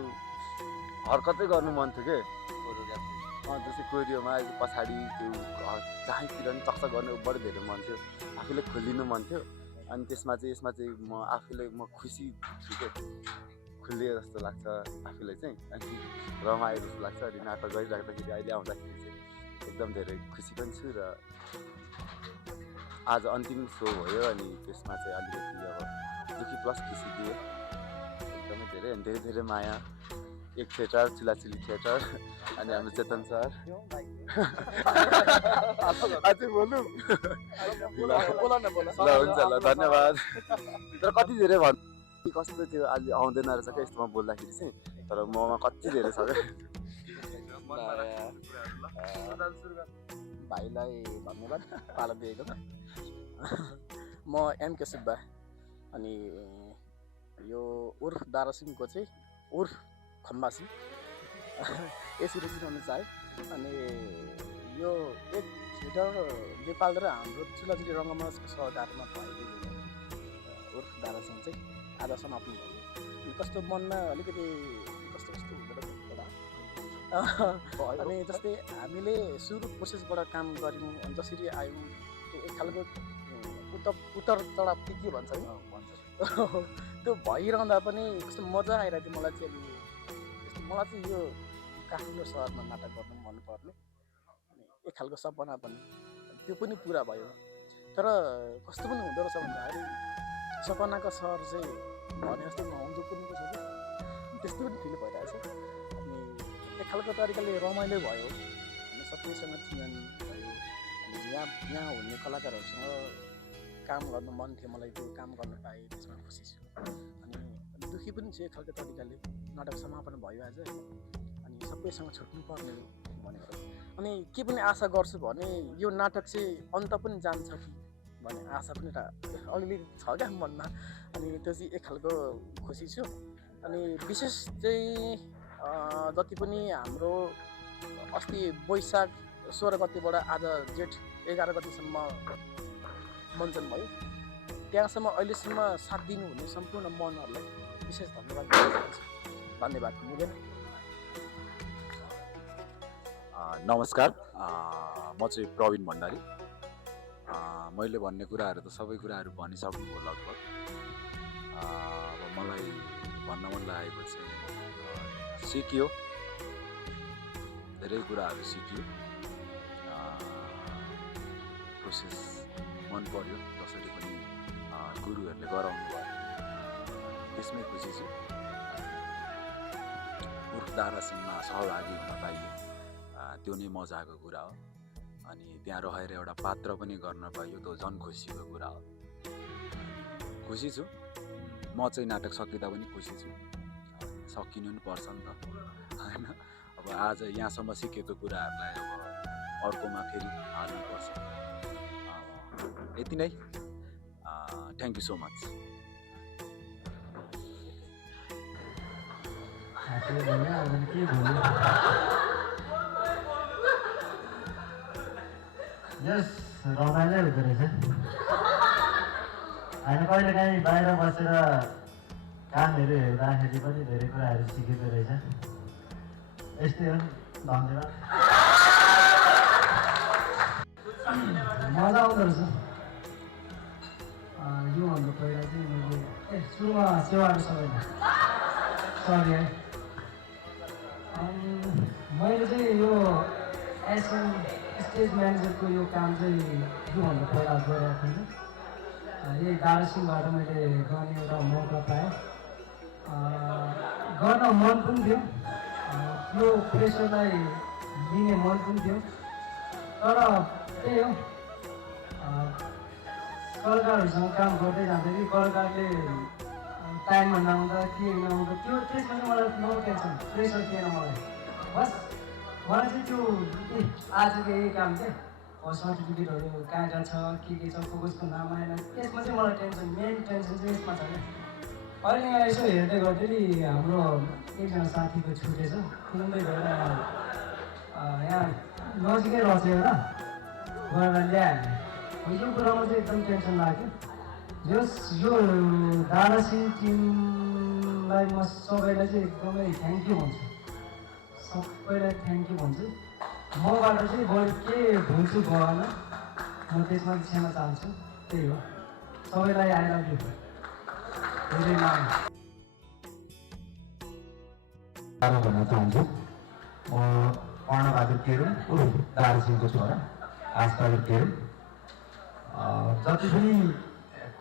हरकतै गर्नु मन थियो के। जस्तै कोरियोमा पछाडि त्यो जहाँतिर पनि चक्चा गर्नु बढी धेरै मन थियो, आफूले खोलिनु मन थियो। अनि यसमा चाहिँ म खुसी छु के, खुलिए जस्तो लाग्छ आफूलाई चाहिँ, अनि रमाइलो जस्तो लाग्छ। अनि नाटक गरिराख्दाखेरि अहिले आउँदाखेरि चाहिँ एकदम धेरै खुसी पनि छु। र आज अन्तिम सो भयो, अनि त्यसमा चाहिँ अलिकति अब दुःखी प्लस खुसी दिए एकदमै धेरै। अनि धेरै माया। एक थिएटर, चुलाचुली थिएटर, अनि हाम्रो चेतन सर अझै बोलौँ ल हुन्छ ल, धन्यवाद। तर कति धेरै भन्नु कस्तो त्यो अहिले आउँदैन रहेछ क्या यस्तोमा बोल्दाखेरि चाहिँ, तर ममा कति धेरै छ क्या। भाइलाई धन्यवाद पालो दिएको। म एमके सुब्बा, अनि यो उर्फ दारासिंहको चाहिँ उर्फ खम्बासी यसरी चिनाउन चाहे। अनि यो एक थिएटर नेपाल र हाम्रो चुलाचुली रङ्गमञ्चको सहकार्यमा भएको उर्फ दारासिंह चाहिँ आज समाप्त भयो। कस्तो मनमा अलिकति कस्तो हुँदो रहेछ। अनि जस्तै हामीले सुरु प्रोसेसबाट काम गऱ्यौँ, अनि जसरी आयौँ त्यो एक खालको उतार चढाव के भन्छ नि, त्यो भइरहँदा पनि कस्तो मजा आइरहेको थियो मलाई चाहिँ। मलाई चाहिँ यो काठमाडौँ सहरमा नाटक गर्नु मनपर्ने, अनि एक खालको सपना पनि त्यो पनि पुरा भयो। तर कस्तो पनि हुँदो रहेछ भन्दाखेरि सपनाको सहर चाहिँ भने जस्तो नहुँदो पनि छ कि, त्यस्तो पनि फिल भइरहेछ। अनि एक खालको तरिकाले रमाइलो भयो, अनि सबैसँग चिनानी भयो। अनि यहाँ हुने कलाकारहरूसँग काम गर्नु मन थियो मलाई, त्यो काम गर्न पाएँ, त्यसमा खुसी छु। अनि दुःखी पनि छु एक खालको तरिकाले, नाटक समापन भयो आज होइन, अनि सबैसँग छुट्नु पर्ने भनेर। अनि के पनि आशा गर्छु भने यो नाटक चाहिँ अन्त पनि जान्छ कि भन्ने आशा पनि अलिअलि छ क्या मनमा। अनि त्यो चाहिँ एक खालको खुसी छु। अनि विशेष चाहिँ जति पनि हाम्रो अस्ति वैशाख 16 गतिबाट आज जेठ 11 गतिसम्म मञ्चन भयो, त्यहाँसम्म अहिलेसम्म साथ दिनुहुने सम्पूर्ण मनहरूलाई विशेष धन्यवाद दिन चाहन्छु। धन्यवाद। नमस्कार, म चाहिँ प्रवीण भण्डारी। मैले भन्ने कुराहरू त सबै कुराहरू भनिसक्नुभयो लगभग। अब मलाई भन्न मन लागेको चाहिँ सिकियो, धेरै कुराहरू सिकियो। प्रोसेस मन पर्यो, जसरी पनि गुरुहरूले गराउनु भयो त्यसमै खुसी छु। उर्फ दारासिंहमा सहभागी हुन पाइयो, त्यो नै मजाको कुरा हो। अनि त्यहाँ रहेर एउटा पात्र पनि गर्न पाइयो, त्यो झन् खुसीको कुरा हो। खुसी छु। म चाहिँ नाटक सकिँदा पनि खुसी छु। सकिनु पनि पर्छ नि त, होइन? अब आज यहाँसम्म सिकेको कुराहरूलाई अब अर्कोमा फेरि हाल्नुपर्छ। यति नै। Thank you so much. यस रमाइलो हुँदो रहेछ। होइन, कहिलेकाहीँ बाहिर बसेर कामहरू हेर्दाखेरि पनि धेरै कुराहरू सिकिँदो रहेछ। यस्तै हो, धन्यवाद। मजा आउँदो रहेछ। योभन्दा पहिला चाहिँ मैले सुरुमा सेवाहरू सबैमा सरी है, मैले चाहिँ यो एसएम स्टेज म्यानेजरको यो काम चाहिँ योभन्दा पहिला गरेको थिएँ। यही दार्जिलिङबाट मैले गर्ने एउटा मौका पाएँ। गर्न मन पनि थियो, यो प्रेसरलाई लिने मन पनि थियो। तर त्यही हो, कलाकारहरूसँग काम गर्दै जाँदाखेरि कलाकारले टाइममा नआउँदा के नआउँदा त्यसमा चाहिँ मलाई नो टेन्सन, प्रेसर थिएन मलाई। बस मलाई चाहिँ त्यो आजको यही काम थियो, सर्टिफिकेटहरू कहाँ कहाँ छ, के छ, फोकसको नाम आएन, त्यसमा चाहिँ मलाई टेन्सन, मेन टेन्सन चाहिँ यसमा छ क्या। अहिले यहाँ यसो हेर्दै गर्दाखेरि हाम्रो एकजना साथीको छुटेछ, कुनै भएर यहाँ नजिकै रहेछ एउटा गएर ल्यायो। यो कुरामा चाहिँ एकदम टेन्सन लाग्यो। यो दारासिंह टिमलाई म सबैलाई चाहिँ एकदमै थ्याङ्क यू भन्छु, सबैलाई थ्याङ्क यू भन्छु। मबाट चाहिँ बरु के भुल्छु भएन, म त्यसमा क्षमा चाहन्छु। त्यही हो, सबैलाई आई लभ यू, धेरै भन्न चाहन्छु। म कर्णबहादुर केरुङ उर्फ दारासिंहको छोरा आशबहादुर केरुङ। जति पनि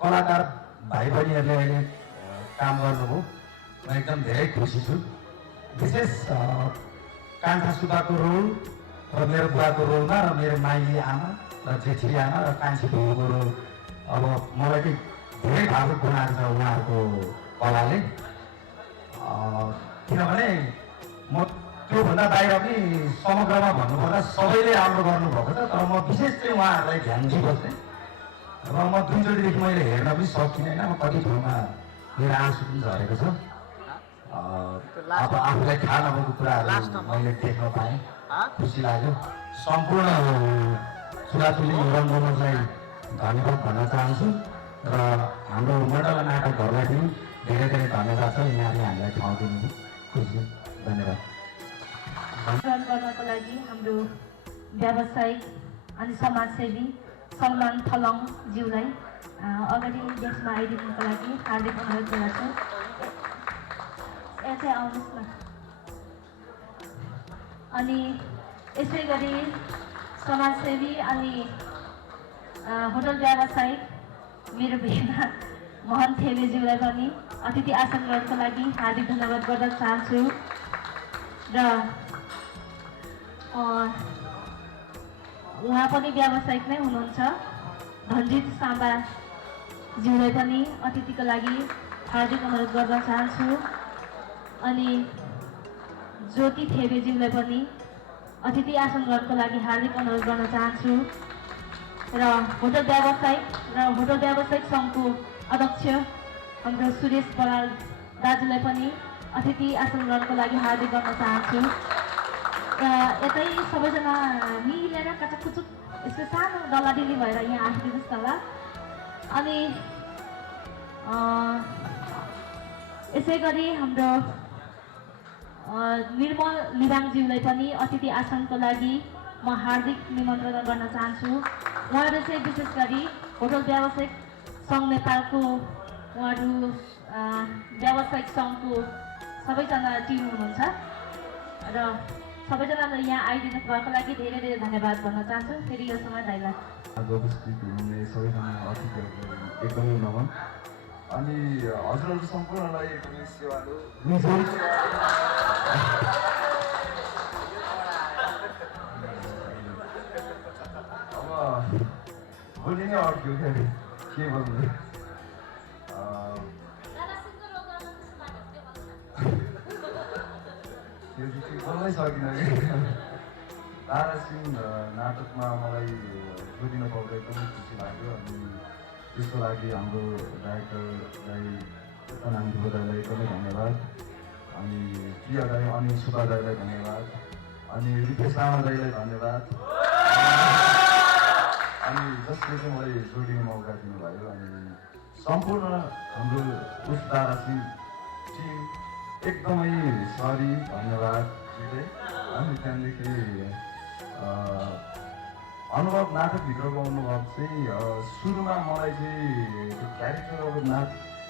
कलाकार भाइ बहिनीहरूले अहिले काम गर्नुभयो, म एकदम धेरै खुसी छु। विशेष कान्छा सुब्बाको रोल र मेरो बुवाको रोलमा र मेरो माइली आमा र जेठी आमा र कान्छी बुवाको रोल, अब मलाई चाहिँ धेरै भावुक बनाएको छ उहाँहरूको कलाले। किनभने म त्योभन्दा बाहिर पनि समग्रमा भन्नुपर्दा सबैले राम्रो गर्नुभएको छ, तर म विशेष चाहिँ उहाँहरूलाई ध्यान दिइबस्ने। र म दुईचोटिदेखि मैले हेर्न पनि सकिनँ होइन, म कति ठाउँमा मेरो आँसु पनि झरेको छ। अब आफूलाई थाहा नभएको कुराहरू मैले देख्न पाएँ, खुसी लाग्यो। सम्पूर्ण सुराचुली रङ्गमञ्चलाई धन्यवाद भन्न चाहन्छु र हाम्रो मण्डल नाटकहरूलाई पनि धेरै धेरै धन्यवाद छ, यहाँले हामीलाई ठाउँ दिनु खुसी। धन्यवाद। गर्नको लागि हाम्रो व्यावसायिक अनि समाजसेवी सलमान थलङज्यूलाई अगाडि देशमा आइदिनुको लागि हार्दिक अनुरोध गर्दछु। यसै आउनुहोस् न। अनि यसै गरी समाजसेवी अनि होटल व्यावसायिक मेरो भेना मोहन थेवेज्यूलाई पनि अतिथि आसन गर्नको लागि हार्दिक धन्यवाद गर्न चाहन्छु। र उहाँ पनि व्यावसायिक नै हुनुहुन्छ, धनजित साम्बाज्यूलाई पनि अतिथिको लागि हार्दिक अनुरोध गर्न चाहन्छु। अनि ज्योति थेवेज्यूलाई पनि अतिथि आसन गर्नको लागि हार्दिक अनुरोध गर्न चाहन्छु। र होटल व्यावसायिक सङ्घको अध्यक्ष हाम्रो सुरेश बराल दाजुलाई पनि अतिथि आसन गर्नको लागि हार्दिक गर्न चाहन्छु। यतै सबैजना मिलेर कचाकुचुक यस्तो सानो डल्लाडिल्ली भएर यहाँ आइदिनुहोस् न ल। अनि यसै गरी हाम्रो निर्मल लिबाङज्यूलाई पनि अतिथि आसनको लागि म हार्दिक निमन्त्रणा गर्न चाहन्छु। उहाँहरू चाहिँ विशेष गरी होटल व्यावसायिक सङ्घ नेपालको उहाँहरू व्यावसायिक सङ्घको सबैजना टिम हुनुहुन्छ र सबैजनालाई यहाँ आइदिनु भएको लागि धेरै धेरै धन्यवाद भन्न चाहन्छु। फेरि यो समय दाइलाई उपस्थित हुनुहुने सबैजना अतिथिहरूलाई एकदमै नमन। अनि हजुरहरू सम्पूर्णलाई एकदमै सेवालु अब बोली नै अड्क्यो क्या के भन्नु त्यो चाहिँ बोल्नै सकिनँ कि तारा सिंह नाटकमा मलाई जोडिन पाउँदा एकदमै खुसी लाग्यो। अनि त्यसको लागि हाम्रो डाइरेक्टरलाई नाङ्गो दाईलाई एकदमै धन्यवाद। अनि प्रिया दाई अनिल सुब्बा दाईलाई धन्यवाद। अनि रितेश लामा दाईलाई धन्यवाद। अनि जसले चाहिँ मलाई जोडिने मौका दिनुभयो। अनि सम्पूर्ण हाम्रो तारा सिंह टिम एकदमै सरी धन्यवाद। अनि त्यहाँदेखि अनुभव नाटकभित्रको अनुभव चाहिँ सुरुमा मलाई चाहिँ त्यो क्यारेक्टर अब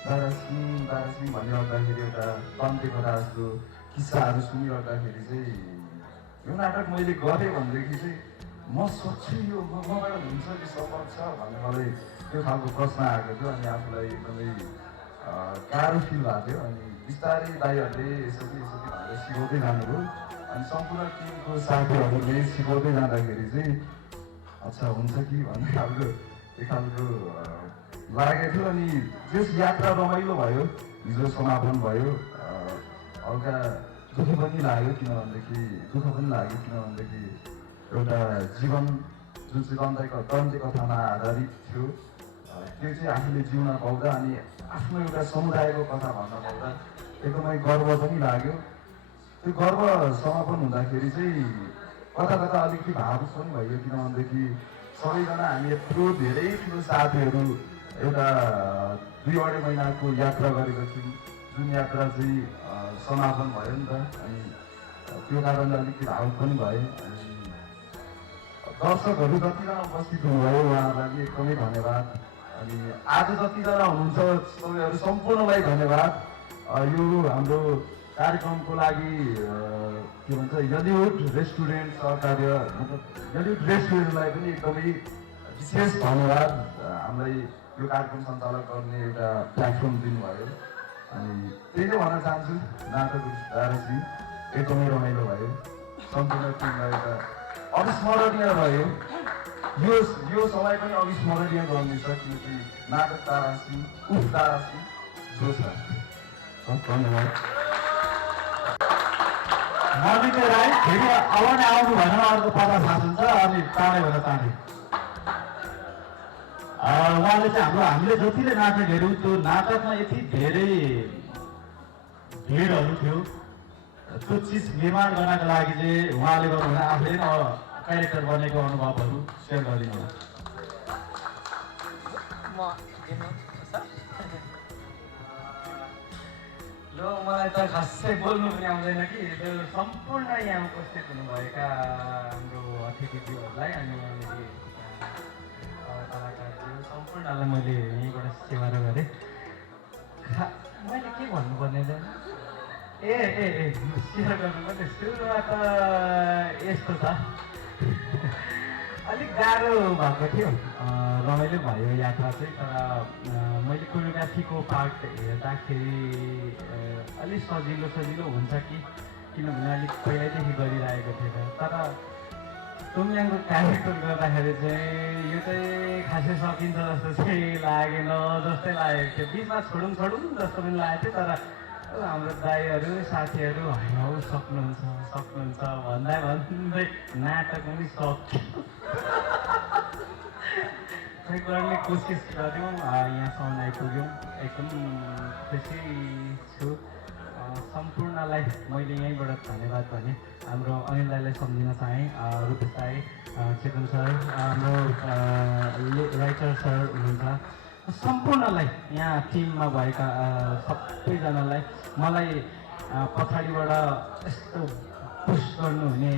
दारा सिंह भनिराख्दाखेरि एउटा तन्ते कथा जस्तो किस्साहरू सुनिराख्दाखेरि चाहिँ यो नाटक मैले गरेँ भनेदेखि चाहिँ म सोध्छु यो मबाट हुन्छ कि सम्भव छ भन्ने मलाई त्यो खालको प्रश्न आएको थियो। अनि आफूलाई एकदमै गाह्रो फिल भएको थियो। अनि बिस्तारै दाइहरूले यसो कि भनेर सिकाउँदै जानुभयो। अनि सम्पूर्ण टिमको साथीहरूले सिकाउँदै जाँदाखेरि चाहिँ अच्छा हुन्छ कि भन्ने खालको एक खालको लागेको थियो। अनि त्यस यात्रा रमाइलो भयो। हिजो समापन भयो। हल्का दुःख पनि लाग्यो किनभनेदेखि एउटा जीवन जुन चाहिँ दन्ते कथामा आधारित थियो त्यो चाहिँ आफूले जिउन पाउँदा अनि आफ्नो एउटा समुदायको कथा भन्न पाउँदा एकदमै गर्व पनि लाग्यो। त्यो गर्व समापन हुँदाखेरि चाहिँ कता कता अलिकति भावुक पनि भयो किनभनेदेखि सबैजना हामी यत्रो धेरै ठुलो साथीहरू एउटा 2-2.5 महिनाको यात्रा गरेको थियौँ जुन यात्रा चाहिँ समापन भयो नि त। अनि त्यो कारणले अलिकति भावुक पनि भए। अनि दर्शकहरू जतिजना उपस्थित हुनुभयो उहाँहरूलाई एकदमै धन्यवाद। अनि आज जतिजना हुनुहुन्छ तपाईँहरू सम्पूर्णलाई धन्यवाद। यो हाम्रो कार्यक्रमको लागि के भन्छ यलिउड रेस्टुरेन्ट सहकार्य मतलब यलिउड रेस्टुरेन्टलाई पनि एकदमै विशेष धन्यवाद। हामीलाई यो कार्यक्रम सञ्चालन गर्ने एउटा प्लेटफर्म दिनुभयो। अनि त्यही नै भन्न चाहन्छु नाटक तारा सिंह एकदमै रमाइलो भयो। सम्पूर्ण टिमलाई एउटा अविस्मरणीय रह्यो। यो समय पनि अविस्मरणीय गर्नेछ किनकि नाटक तारा सिंह तारा सिंह जो छ। धन्यवाद। मर्निङ राई फेरि अब नै आउनु भनेर अर्को 50 शासन छ। अनि टाढै भएर टाढै उहाँले चाहिँ हामीले जतिले नाटक हेऱ्यौँ त्यो नाटकमा यति धेरै भिडहरू थियो। त्यो चिज निर्माण गर्नको लागि चाहिँ उहाँले गर्नुभयो आफूले नै क्यारेक्टर बनेको अनुभवहरू सेयर गरिदिनु। ल मलाई त खासै बोल्नु पनि आउँदैन कि त्यो सम्पूर्ण यहाँ उपस्थित हुनुभएका हाम्रो अतिथिज्यूहरूलाई अनि कलाकारज्यू सम्पूर्णलाई मैले यहीँबाट सेवा गरेँ। मैले के भन्नुपर्ने ए सेयर गर्नुपर्ने सुरुमा त यस्तो छ अलिक गाह्रो भएको थियो। रमाइलो भयो यात्रा चाहिँ। तर मैले कोरियोग्राफीको पार्ट हेर्दाखेरि अलिक सजिलो हुन्छ कि किनभने अलिक पहिल्यैदेखि गरिरहेको थिएन। तर तुम्ल्याङको क्यारेक्टर गर्दाखेरि चाहिँ यो चाहिँ खासै सकिन्छ जस्तो चाहिँ लागेन जस्तै लागेको थियो। बिचमा छोडौँ जस्तो पनि लागेको थियो। तर हाम्रो दाइहरू साथीहरू होइन हौ सक्नुहुन्छ भन्दै नाटक पनि सक्यो। गर्ने कोसिस गऱ्यौँ यहाँसम्म आइपुग्यौँ। एकदम खुसी छु। सम्पूर्णलाई मैले यहीँबाट धन्यवाद भने हाम्रो अनिल दाईलाई सम्झिन चाहेँ। रूपेश दाई, चेतन सर, हाम्रो राइटर सर हुनुहुन्छ। सम्पूर्णलाई यहाँ टिममा भएका सबैजनालाई मलाई पछाडिबाट यस्तो पुस गर्नुहुने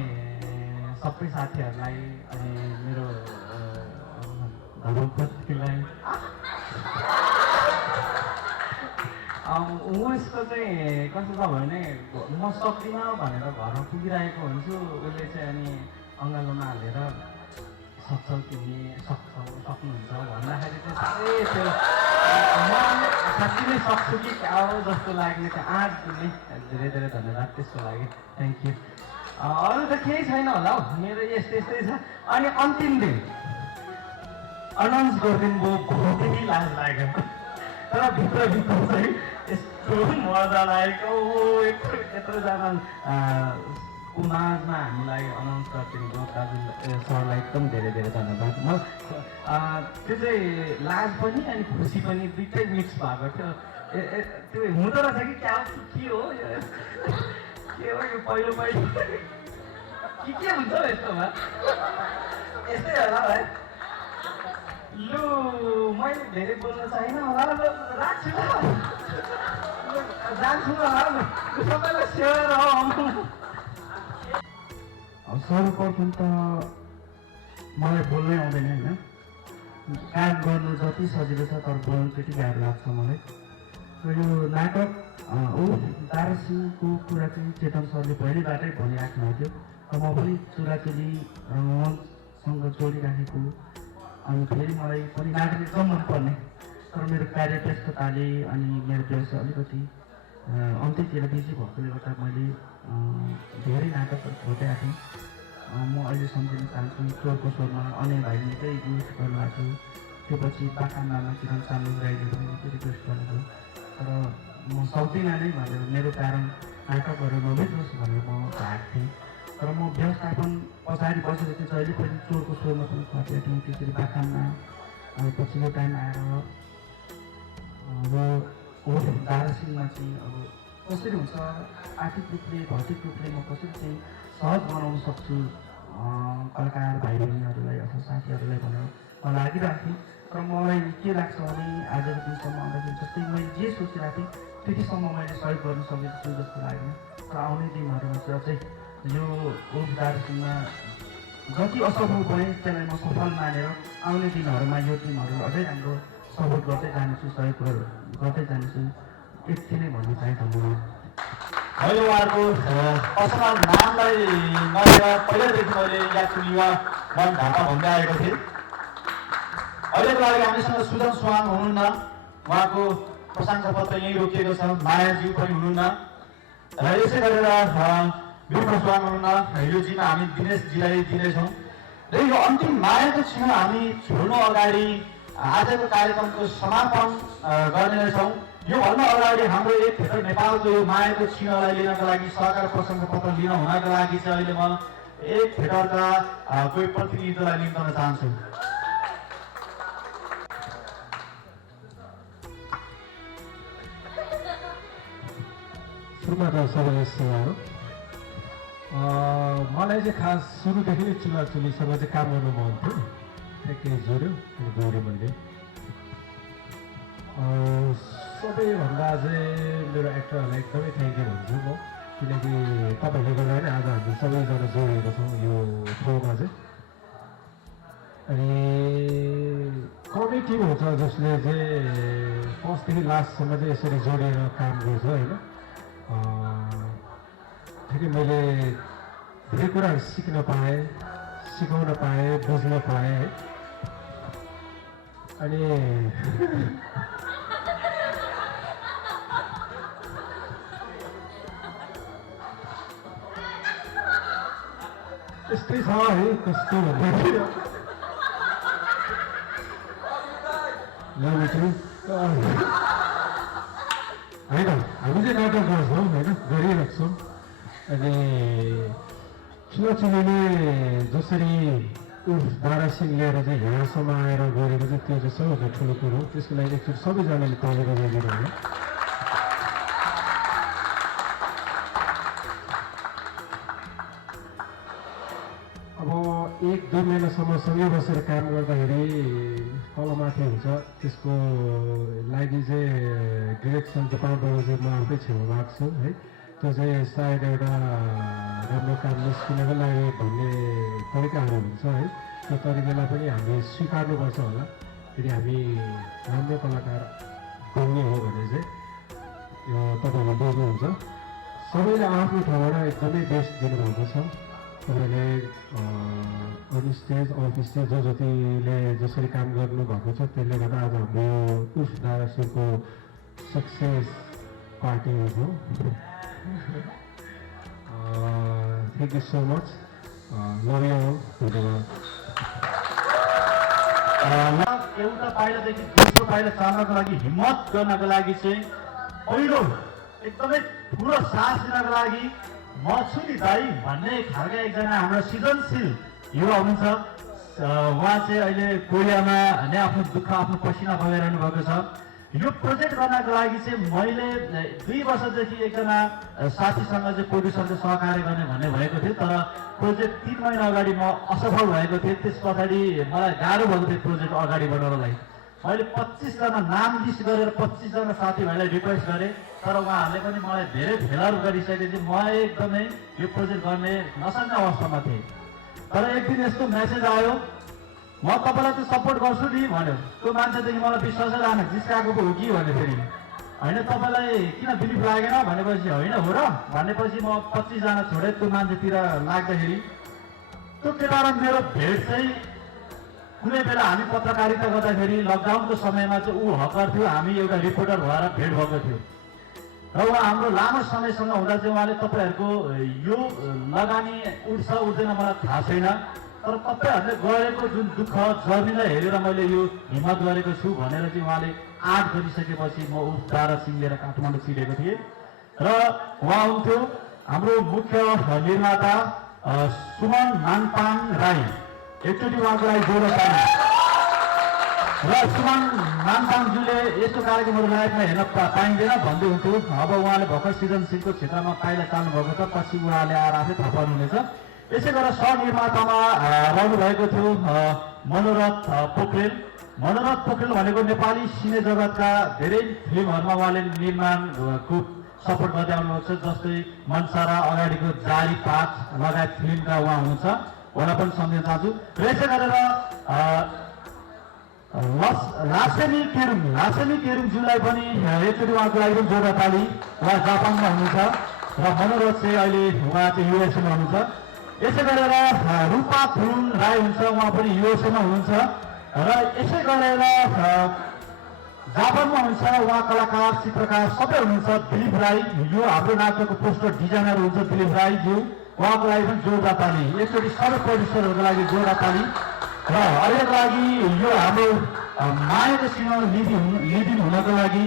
सबै साथीहरूलाई अनि मेरो धर्मपत्नीलाई उसको चाहिँ कस्तो छ भने म सक्दिनँ भनेर घरमा पुगिरहेको हुन्छु, उसले चाहिँ अनि अँगालोमा हालेर सक्छौ तिमी सक्छौ सक्नुहुन्छ भन्दाखेरि चाहिँ साह्रै त्यो म साँच्ची नै सक्छु कि क्या हो जस्तो लाग्ने त्यो आँट दिने। धेरै धेरै धन्यवाद त्यसको लागि, थ्याङ्क यू। अरू त केही छैन होला हौ, मेरो यस्तै छ। अनि अन्तिम दिन अनाउन्स गरिदिनु भयो, बहुतै लाज लाग्यो तर भित्रभित्र चाहिँ यस्तो मजा लागेको। यत्रोजना को माझमा हामीलाई अनाउन्स गरिदिनु भयो दाजु सरलाई एकदम धेरै धेरै धन्यवाद। म त्यो चाहिँ लाज पनि अनि खुसी पनि दुइटै मिक्स भएको थियो। त्यो हुँदो रहेछ कि क्या के हो के हो यो पहिलो के हुन्छ हौ यस्तोमा, यस्तै होला है। लु मैले धेरै बोल्न चाहिनँ होला, राख्छु जान्छु सबैलाई सेयर सर्वप्रथम त मलाई बोल्नै आउँदैन होइन, काम गर्नु जति सजिलो छ तर बोल्नु त्यति गाह्रो लाग्छ मलाई। र यो नाटक दारासिंहको कुरा चाहिँ चेतन सरले पहिल्यैबाटै भनिराख्नु थियो र म पनि चुराचुरी रङ्गमञ्चसँग जोडिराखेको। अनि फेरि मलाई पनि नाटक एकदम मनपर्ने, तर मेरो कार्य व्यस्तताले अनि मेरो व्यवसाय अलिकति अन्त्यतिर बिजी भएकोले गर्दा मैले धेरै नाटकहरू खोजेको थिएँ। म अहिले सम्झिन चाहन्छु चोरको स्वरमा अनिल भाइ निकै रिक्वेस्ट गर्नुभएको थियो, त्यो पछि बाकामामा किरण चामलिङ राईले पनि निकै रिक्वेस्ट गर्नुभयो, तर म सक्दिनँ नै भनेर मेरो कारण नाटकहरू नबिग्रोस् भनेर म भाग थिएँ। तर म व्यवस्थापन पछाडि बसेर चाहिँ जहिले पनि चोरको स्वरमा पनि खटेको थिएँ, त्यसरी बाकाममा पछिल्लो टाइम आएर र दारासिंहमा चाहिँ अब कसरी हुन्छ आर्थिक रूपले भौतिक रूपले म कसरी चाहिँ सहज बनाउन सक्छु कलाकार भाइ बहिनीहरूलाई अथवा साथीहरूलाई भनेर मलाई लागिरहेको थियो। तर मलाई के लाग्छ भने आजको दिनसम्म आउँदाखेरि जस्तै मैले जे सोचिरहेको थिएँ त्यतिसम्म मैले सहयोग गर्न सकेको छु जस्तो लाग्यो। र आउने दिनहरूमा चाहिँ अझै यो दारासिंहमा जति असफल भएँ त्यसलाई म सफल मानेर आउने दिनहरूमा यो टिमहरू अझै राम्रो सपोर्ट गर्दै जानेछु, सहयोग गर्दै जानेछु, यति नै भन्न चाहे। धन्यवाद। मैले उहाँहरूको पर्सनल नामलाई नलिएर पहिल्यैदेखि मैले यात्रु युवा मन ढाका भन्दै आएको थिएँ। अहिलेको लागि हामीसँग सुजन सुहान हुनुहुन्न, उहाँको प्रशंसा पत्र यहीँ रोकिएको छ। मायाजी पनि हुनुहुन्न र यसै गरेर विष्णु सुहान हुनुहुन्न, यो जिम्मा हामी दिनेशजीलाई दिनेछौँ। र यो अन्तिम मायाको क्षण हामी छोड्नु अगाडि आजको कार्यक्रमको समापन गर्ने नै छौँ। योभन्दा अगाडि हाम्रो एक थिएटर नेपालको यो मायाको क्षणलाई लिनका लागि सहकार प्रशंसा पत्र लिन हुनका लागि चाहिँ अहिले म एक थिएटरका कोही प्रतिनिधिलाई निम्ताउन चाहन्छु। सुरुमा त सबैलाई सेवा हो। मलाई चाहिँ खास सुरुदेखि नै चुलाचुलीसँग चाहिँ काम गर्नु मन थियो, ठ्याक्कै जोड्यो अनि गएँ मैले। सबैभन्दा चाहिँ मेरो एक्टरहरूलाई एकदमै थ्याङ्क यू भन्छु म, किनकि तपाईँहरूले गर्दा नै आज हामी सबैजना जोडिएको छौँ यो सोमा चाहिँ। अनि कमिटी हुन्छ जसले चाहिँ फर्स्टदेखि लास्टसम्म चाहिँ यसरी जोडिएर काम गर्छ होइन। फेरि मैले धेरै कुराहरू सिक्न पाएँ, सिकाउन पाएँ, बुझ्न पाएँ है। अनि त्यस्तै छ है, कस्तो भन्दाखेरि होइन हामी चाहिँ नाटक गर्छौँ होइन, गरिरहेछौँ। अनि चुलाचुलीले जसरी दारासिंह लिएर चाहिँ यहाँसम्म आएर गरेको चाहिँ त्यो चाहिँ सबैभन्दा ठुलो कुरो हो। त्यसको लागि एकचोटि सबैजनाले तालेर गरिदिनु होला। अब 1-2 महिनासम्म सँगै बसेर काम गर्दाखेरि तलमाथि हुन्छ, त्यसको लागि चाहिँ डिरेक्सन चाहिँ पाउँदा चाहिँ म आफै छेउमा भएको छु है। त्यो चाहिँ सायद एउटा राम्रो काम निस्किनको लागि भन्ने तरिकाहरू हुन्छ है। त्यो तरिकालाई पनि हामीले स्वीकार्नुपर्छ होला। फेरि हामी राम्रो कलाकार बन्ने हो भने चाहिँ यो तपाईँहरूले देख्नुहुन्छ सबैले आफ्नो ठाउँबाट एकदमै बेस्ट दिनुभएको छ। तपाईँले अन स्टेज अफ स्टेज जतिले जसरी काम गर्नुभएको छ त्यसले गर्दा आज हाम्रो उर्फ दारा सिंहको सक्सेस पार्टी हो। Thank you so much. Love you all. एउटा पाइलादेखि दोस्रो पाइला चाल्नको लागि हिम्मत गर्नको लागि चाहिँ पहिलो एकदमै ठुलो सास दिनको लागि म छु नि दाइ भन्ने खालका एकजना हाम्रो सृजनशील युवा हुनुहुन्छ। उहाँ चाहिँ अहिले कोरियामा नै आफ्नो दुःख आफ्नो पसिना बगाइरहनु भएको छ। यो प्रोजेक्ट गर्नको लागि चाहिँ मैले 2 वर्षदेखि एकजना साथीसँग चाहिँ प्रोड्युसरले सहकार्य गर्ने भन्ने भएको थियो, तर प्रोजेक्ट 3 महिना अगाडि म असफल भएको थिएँ। त्यस पछाडि मलाई गाह्रो भएको थियो प्रोजेक्ट अगाडि बढाउनलाई। मैले 25 जना नाम लिस्ट गरेर 25 जना साथीभाइलाई रिक्वेस्ट गरेँ, तर उहाँहरूले पनि मलाई धेरै भेलाहरू गरिसकेपछि म एकदमै यो प्रोजेक्ट गर्ने नसक्ने अवस्थामा थिएँ। तर एक दिन यस्तो मेसेज आयो, म तपाईँलाई त सपोर्ट गर्छु नि भन्यो। त्यो मान्छेदेखि मलाई विश्वासै लागेन, जिस्काएको पो हो कि भने फेरि होइन तपाईँलाई किन बिलिभ लागेन भनेपछि होइन हो र भनेपछि म 25 जना छोडेँ त्यो मान्छेतिर लाग्दाखेरि त्यो केटा र मेरो भेट चाहिँ कुनै बेला हामी पत्रकारिता गर्दाखेरि लकडाउनको समयमा चाहिँ ऊ हकर थियो, हामी एउटा रिपोर्टर भएर भेट भएको थियो र उहाँ हाम्रो लामो समयसँग हुँदा चाहिँ उहाँले तपाईँहरूको यो लगानी उठ्छ उठ्दैन मलाई थाहा छैन, तर तपाईँहरूले गरेको जुन दुःख जर्नीलाई हेरेर मैले यो हिम्मत गरेको छु भनेर चाहिँ उहाँले आँट गरिसकेपछि म उर्फ दारा सिंह लिएर काठमाडौँ छिरेको थिएँ र उहाँ हुन्थ्यो हाम्रो मुख्य निर्माता सुमन नाङपाङ राई। एकचोटि उहाँको लागि जोडो पानी र सुमन नाङपाङज्यूले यस्तो कार्यक्रमहरू लाइफमा हेर्न पाइँदैन भन्दै हुन्थ्यो। अब उहाँले भर्खर सृजनशीलको क्षेत्रमा पाइला चाल्नु भएको छ, पछि उहाँले आएर आफै थपाउनु हुनेछ। यसै गरेर सहनिर्मातामा रहनुभएको थियो मनोरथ पोखरेल। मनोरथ पोखरेल भनेको नेपाली सिने जगतका धेरै फिल्महरूमा उहाँले निर्माणको सपोर्ट गर्दै आउनुहुन्छ, जस्तै मनसारा अगाडिको जारी 5 लगायत फिल्मका उहाँ हुनुहुन्छ, उहाँलाई पनि सम्झिन चाहन्छु। र यसै गरेर लासेमी केरुङज्यूलाई पनि एकचोटि उहाँको लागि पनि जोडा ताली। उहाँ जापानमा हुनुहुन्छ र मनोरथ चाहिँ अहिले उहाँ चाहिँ युएसएमा हुनुहुन्छ। यसै गरेर रूपा फुरुन राई हुन्छ, उहाँ पनि युएसएमा हुनुहुन्छ र यसै गरेर जापानमा हुन्छ उहाँ कलाकार चित्रकार सबै हुनुहुन्छ। दिलीप राई यो हाम्रो नाटकको पोस्टर डिजाइनर हुन्छ दिलीप राईज्यू, उहाँको लागि पनि जोरदार ताली। एकचोटि सबै प्रोड्युसरहरूको लागि जोरदार ताली। र अहिलेको लागि यो हाम्रो मायाको सीमा लिडिङ हुनको लागि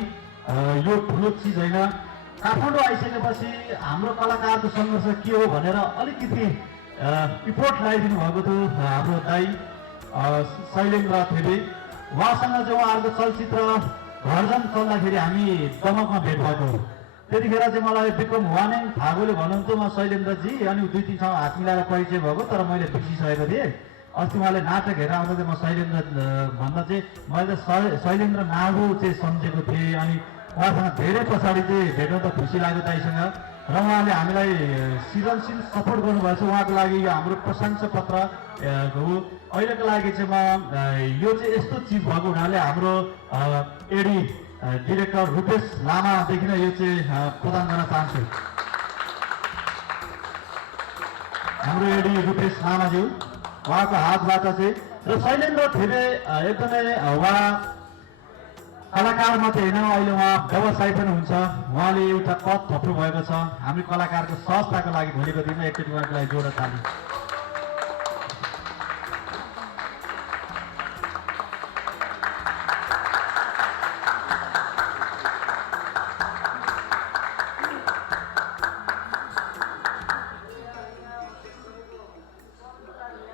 यो ठुलो चिज होइन। काठमाडौँ आइसकेपछि हाम्रो कलाकारको सङ्घर्ष के हो भनेर अलिकति रिपोर्ट लगाइदिनु भएको थियो हाम्रो दाइ शैलेन्द्र थेबे। उहाँसँग चाहिँ उहाँहरूको चलचित्र घरजन चल्दाखेरि हामी दमकमा भेट भएको हो। त्यतिखेर चाहिँ मलाई विक्रम वानेङ फागोले भन्नुहुन्थ्यो म शैलेन्द्रजी, अनि 2-3 ठाउँ हात मिलाएर परिचय भएको, तर मैले बिर्सिसकेको थिएँ। अस्ति उहाँले नाटक हेरेर आउँदा चाहिँ म शैलेन्द्र भन्दा चाहिँ मैले त शैलेन्द्र नागु चाहिँ सम्झेको थिएँ। अनि उहाँसँग धेरै पछाडि चाहिँ भेट्न त खुसी लाग्यो दाइसँग, र उहाँले हामीलाई सृजनशील सपोर्ट गर्नुभएको छ। उहाँको लागि यो हाम्रो प्रशंसा पत्र हो। अहिलेको लागि चाहिँ म यो चाहिँ यस्तो चिज भएको हुनाले हाम्रो एडी डिरेक्टर रूपेश लामादेखि नै यो चाहिँ प्रदान गर्न चाहन्छु। हाम्रो एडी रूपेश लामाज्यू उहाँको हातबाट चाहिँ। र शैलेन्द्र थेबे एकदमै उहाँ कलाकार मात्रै होइन, अहिले उहाँ व्यवसाय पनि हुन्छ। उहाँले एउटा पद थप्नु भएको छ हामी कलाकारको सहजताको लागि। भोलिको दिनमा एकचोटि उहाँको लागि जोड ताली।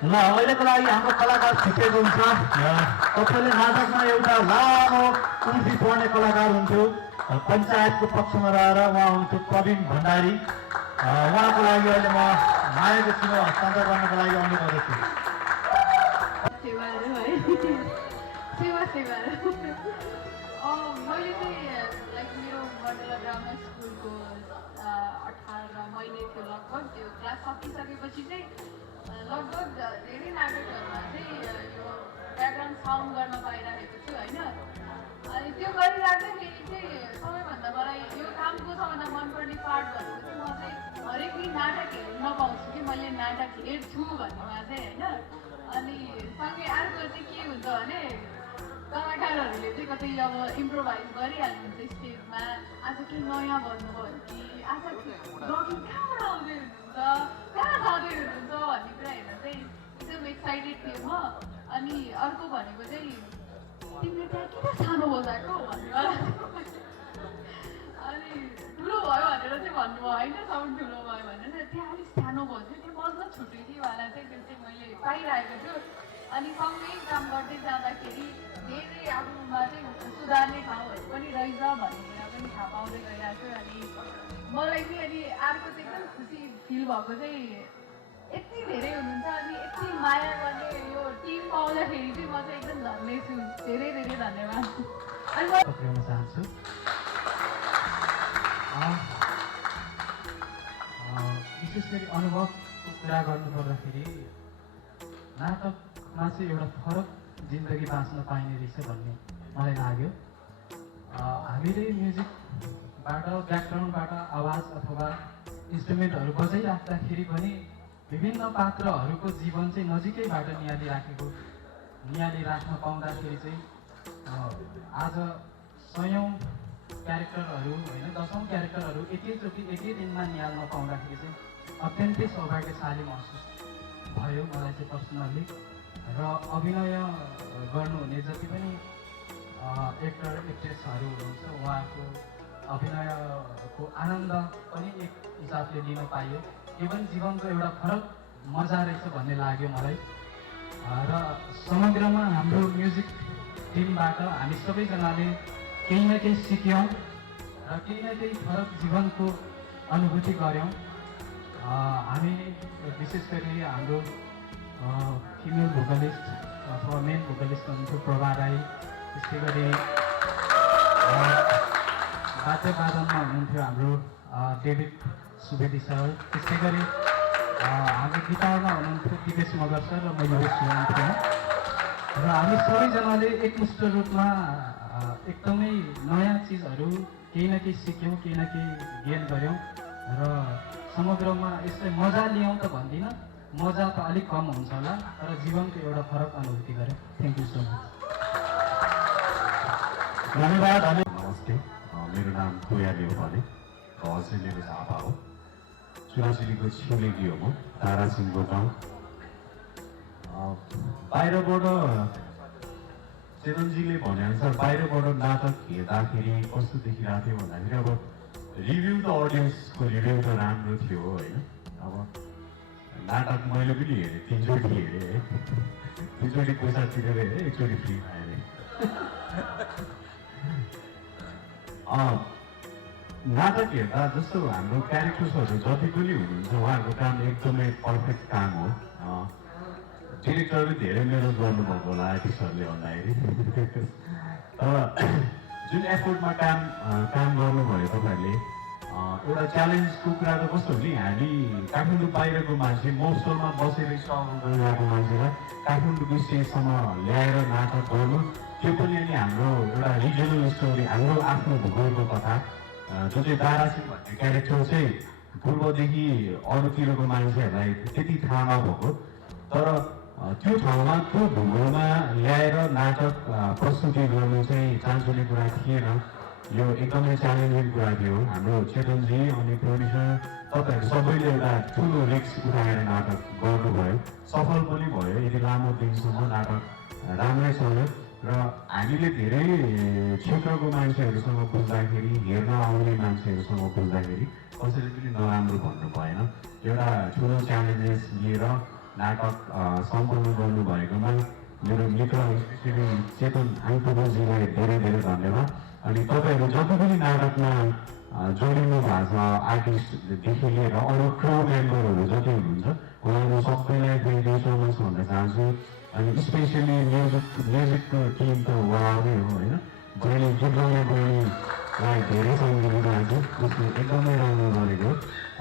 ल अहिलेको लागि हाम्रो कलाकार छुट्टिएको हुन्छ। तपाईँले नाटकमा एउटा लामो उर्दी पढ्ने कलाकार हुन्थ्यो, पञ्चायतको पक्षमा रहेर उहाँ हुन्थ्यो प्रवीण भण्डारी। उहाँको लागि अहिले म मायाको सीमा हस्तान्तरण गर्नको लागि आउनु पर्दछु। मैले चाहिँ लाइक मेरो मण्डला ड्रामा स्कुलको 18 लगभग त्यो क्लास सकिसकेपछि चाहिँ लगभग धेरै नाटकहरूमा चाहिँ यो ब्याकग्राउन्ड साउन्ड गर्न पाइरहेको छु होइन। अनि त्यो गरिराख्दाखेरि चाहिँ सबैभन्दा मलाई यो कामको सबभन्दा मनपर्ने पार्ट भनेको चाहिँ म चाहिँ हरेक दिन नाटक हेर्न नपाउँछु कि मैले नाटक हेर्छु भन्नेमा चाहिँ होइन। अनि सँगै अर्को चाहिँ के हुन्छ भने कलाकारहरूले चाहिँ कतै अब इम्प्रोभाइज गरिहाल्नुहुन्छ स्टेजमा, आज के नयाँ भन्नुभयो कि आज रकिङ कहाँबाट आउँदै हुनुहुन्छ, कहाँ जाँदै हुनुहुन्छ भन्ने कुरा हेर्न चाहिँ एकदम एक्साइटेड थिएँ म। अनि अर्को भनेको चाहिँ तिमीले त्यहाँ किन सानो बजाएको भन्नुभयो। अनि ठुलो भयो भनेर चाहिँ भन्नुभयो होइन, साउन्ड ठुलो भयो भनेर त्यहाँ अलिक सानो बज्यो, त्यो बज्न छुट्यो कि वाला चाहिँ त्यो चाहिँ मैले पाइरहेको छु। अनि सँगै काम गर्दै जाँदाखेरि धेरै आफूमा चाहिँ सुधार्ने ठाउँहरू पनि रहेछ भन्ने कुरा पनि थाहा पाउँदै गइरहेको छु। अनि मलाई चाहिँ अनि अर्को चाहिँ एकदम खुसी फिल भएको चाहिँ यति धेरै हुनुहुन्छ अनि यति माया गर्ने यो टिम पाउँदाखेरि चाहिँ म चाहिँ एकदम धन्य छु। धेरै धेरै धन्यवाद। अनि पक्रिन चाहन्छु। विशेष गरी अनुभवको कुरा गर्नु पर्दाखेरि नाटकमा चाहिँ एउटा फरक जिन्दगी बाँच्न पाइने रहेछ भन्ने मलाई लाग्यो। हामीले म्युजिकबाट ब्याकग्राउन्डबाट आवाज अथवा इन्स्ट्रुमेन्टहरू बजाइराख्दाखेरि पनि विभिन्न पात्रहरूको जीवन चाहिँ नजिकैबाट निहालिराख्न पाउँदाखेरि चाहिँ आज सयौँ क्यारेक्टरहरू होइन दशौँ क्यारेक्टरहरू एकैचोटि एकै दिनमा निहाल्न पाउँदाखेरि चाहिँ अत्यन्तै सौभाग्यशाली महसुस भयो मलाई चाहिँ पर्सनल्ली। र अभिनय गर्नुहुने जति पनि एक्टर एक्ट्रेसहरू हुनुहुन्छ उहाँहरूको अभिनयको आनन्द पनि एक हिसाबले लिन पाइयो। यो पनि जीवनको एउटा फरक मजा रहेछ भन्ने लाग्यो मलाई। र समग्रमा हाम्रो म्युजिक टिमबाट हामी सबैजनाले केही न केही सिक्यौँ र केही न केही फरक जीवनको अनुभूति गऱ्यौँ। हामी विशेष गरी हाम्रो फिमेल भोकलिस्ट अथवा मेन भोकलिस्ट हुनुहुन्थ्यो प्रभा राई, त्यस्तै गरी वाद्यवादनमा हुनुहुन्थ्यो हाम्रो डेभिड सुवेदी सर, त्यस्तै गरी हाम्रो गिटारमा हुनुहुन्थ्यो दिपेश मगर सर र मैले हुनुहुन्थ्यो। र हामी सबैजनाले एकमुष्ट रूपमा एकदमै नयाँ चिजहरू केही न केही सिक्यौँ, केही न केही गेन गऱ्यौँ र समग्रमा यसलाई मजा ल्याउँ त भन्दिनँ, मजा त अलिक कम हुन्छ होला तर जीवनको एउटा फरक अनुभूति गऱ्यौँ। Thank you so much. धन्यवाद। नमस्ते, मेरो नाम कोयाली हो भने हजुरले झापा हो, चुराचुरीको छिमेकी हो म, तारासिंहको गाउँ। बाहिरबाट चेतनजीले भनेअनुसार बाहिरबाट नाटक हेर्दाखेरि कस्तो देखिरहेको थियो भन्दाखेरि अब रिभ्यू त अडियन्सको रिभ्यू त राम्रो थियो होइन। अब नाटक मैले पनि हेरेँ, 3 चोटि हेरेँ है, 2 चोटि पैसा तिरेर हेरेँ, 1 चोटि फ्री हेरेँ। नाटक हेर्दा जस्तो हाम्रो क्यारेक्टर्सहरू जति पनि हुनुहुन्छ उहाँहरूको काम एकदमै पर्फेक्ट काम हो। डिरेक्टरले धेरै मेहनत गर्नुभएको होला आर्टिस्टहरूले भन्दाखेरि। तर जुन एफोर्टमा काम गर्नुभयो तपाईँहरूले, एउटा च्यालेन्जको कुरा त कस्तो हो नि, हामी काठमाडौँ बाहिरको मान्छे महोत्सवमा बसेर स्ट्रगल गरिरहेको मान्छेलाई काठमाडौँको स्टेजसम्म ल्याएर नाटक गर्नु, त्यो पनि अनि हाम्रो एउटा रिजनल स्टोरी, हाम्रो आफ्नो भूगोलको कथा, जो चाहिँ दारासिंह भन्ने क्यारेक्टर चाहिँ पूर्वदेखि अरूतिरको मान्छेहरूलाई त्यति थाहा नभएको, तर त्यो ठाउँमा त्यो भूगोलमा ल्याएर नाटक प्रस्तुति गर्नु चाहिँ चान्सुने कुरा थिएन। यो एकदमै च्यालेन्जिङ कुरा थियो। हाम्रो चेतनजी अनि प्रोड्युसर तपाईँहरू सबैले एउटा ठुलो रिस्क उठाएर नाटक गर्नुभयो, सफल पनि भयो। यति लामो दिनसम्म नाटक राम्रै चल्यो र हामीले धेरै क्षेत्रको मान्छेहरूसँग बुझ्दाखेरि, हेर्न आउने मान्छेहरूसँग बुझ्दाखेरि कसैले पनि नराम्रो भन्नु भएन। एउटा ठुलो च्यालेन्जेस लिएर नाटक सम्पन्न गर्नुभएकोमा मेरो मित्र स्पेसली चेतन आङपुबजीलाई धेरै धेरै धन्यवाद। अनि तपाईँहरू जति पनि नाटकमा जोडिनु भएको छ, आर्टिस्टदेखि लिएर अरू क्रू मेम्बरहरू जति हुनुहुन्छ उहाँहरू सबैलाई थ्याङ्क यू सो मच भन्न चाहन्छु। अनि स्पेसली म्युजिकको टिम त उहाँ नै हो होइन, जहिले गीत गाउने बहिनीलाई धेरै सङ्गीत चाहन्छु, उसले एकदमै राम्रो गरेको।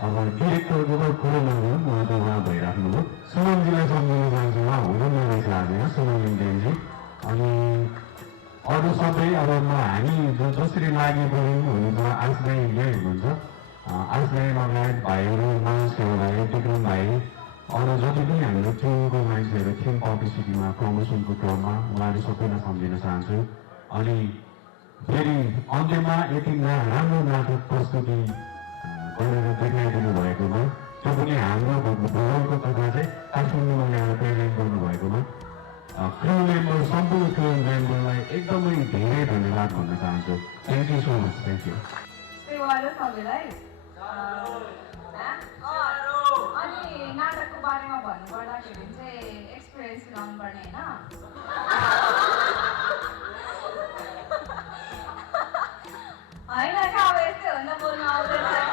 अब डिरेक्टरको त कुरो नगरौँ, उहाँ त उहाँ भइराख्नुभयो। सुमनजीलाई सम्झिन चाहन्छु, उहाँ हुनुहुन्न रहेछ आज यहाँ, सुमन इन्डियनजी। अनि अरू सबै अब हामी जसरी लागि पऱ्यौँ हुनुहुन्छ, आश भाइ यहीँ हुनुहुन्छ। आश भाइ लगायत भाइहरू, मानसेवा भाइ, विक्रम भाइ, अरू जति पनि हाम्रो टिमको मान्छेहरू थियौँ पब्लिसिटीमा, प्रमोसनको क्रममा, उहाँहरू सबैलाई सम्झिन चाहन्छु। अनि फेरि अन्त्यमा यति राम्रो नाटक प्रस्तुति गरेर देखाइदिनु भएकोमा, त्यो पनि हाम्रो भूगोलको कथा चाहिँ काठमाडौँमा ल्याएर प्रेजेन्ट गर्नुभएकोमा क्रू मेम्बर, सम्पूर्ण क्रू मेम्बरलाई एकदमै धेरै धन्यवाद भन्न चाहन्छु। Thank you so much. Thank you. अनि नाटकको बारेमा भन्नुपर्दाखेरि चाहिँ एक्सपिरियन्स गर्नुपर्ने होइन होइन अब यस्तै हो नि त, बोल्नु आउँदैन होइन।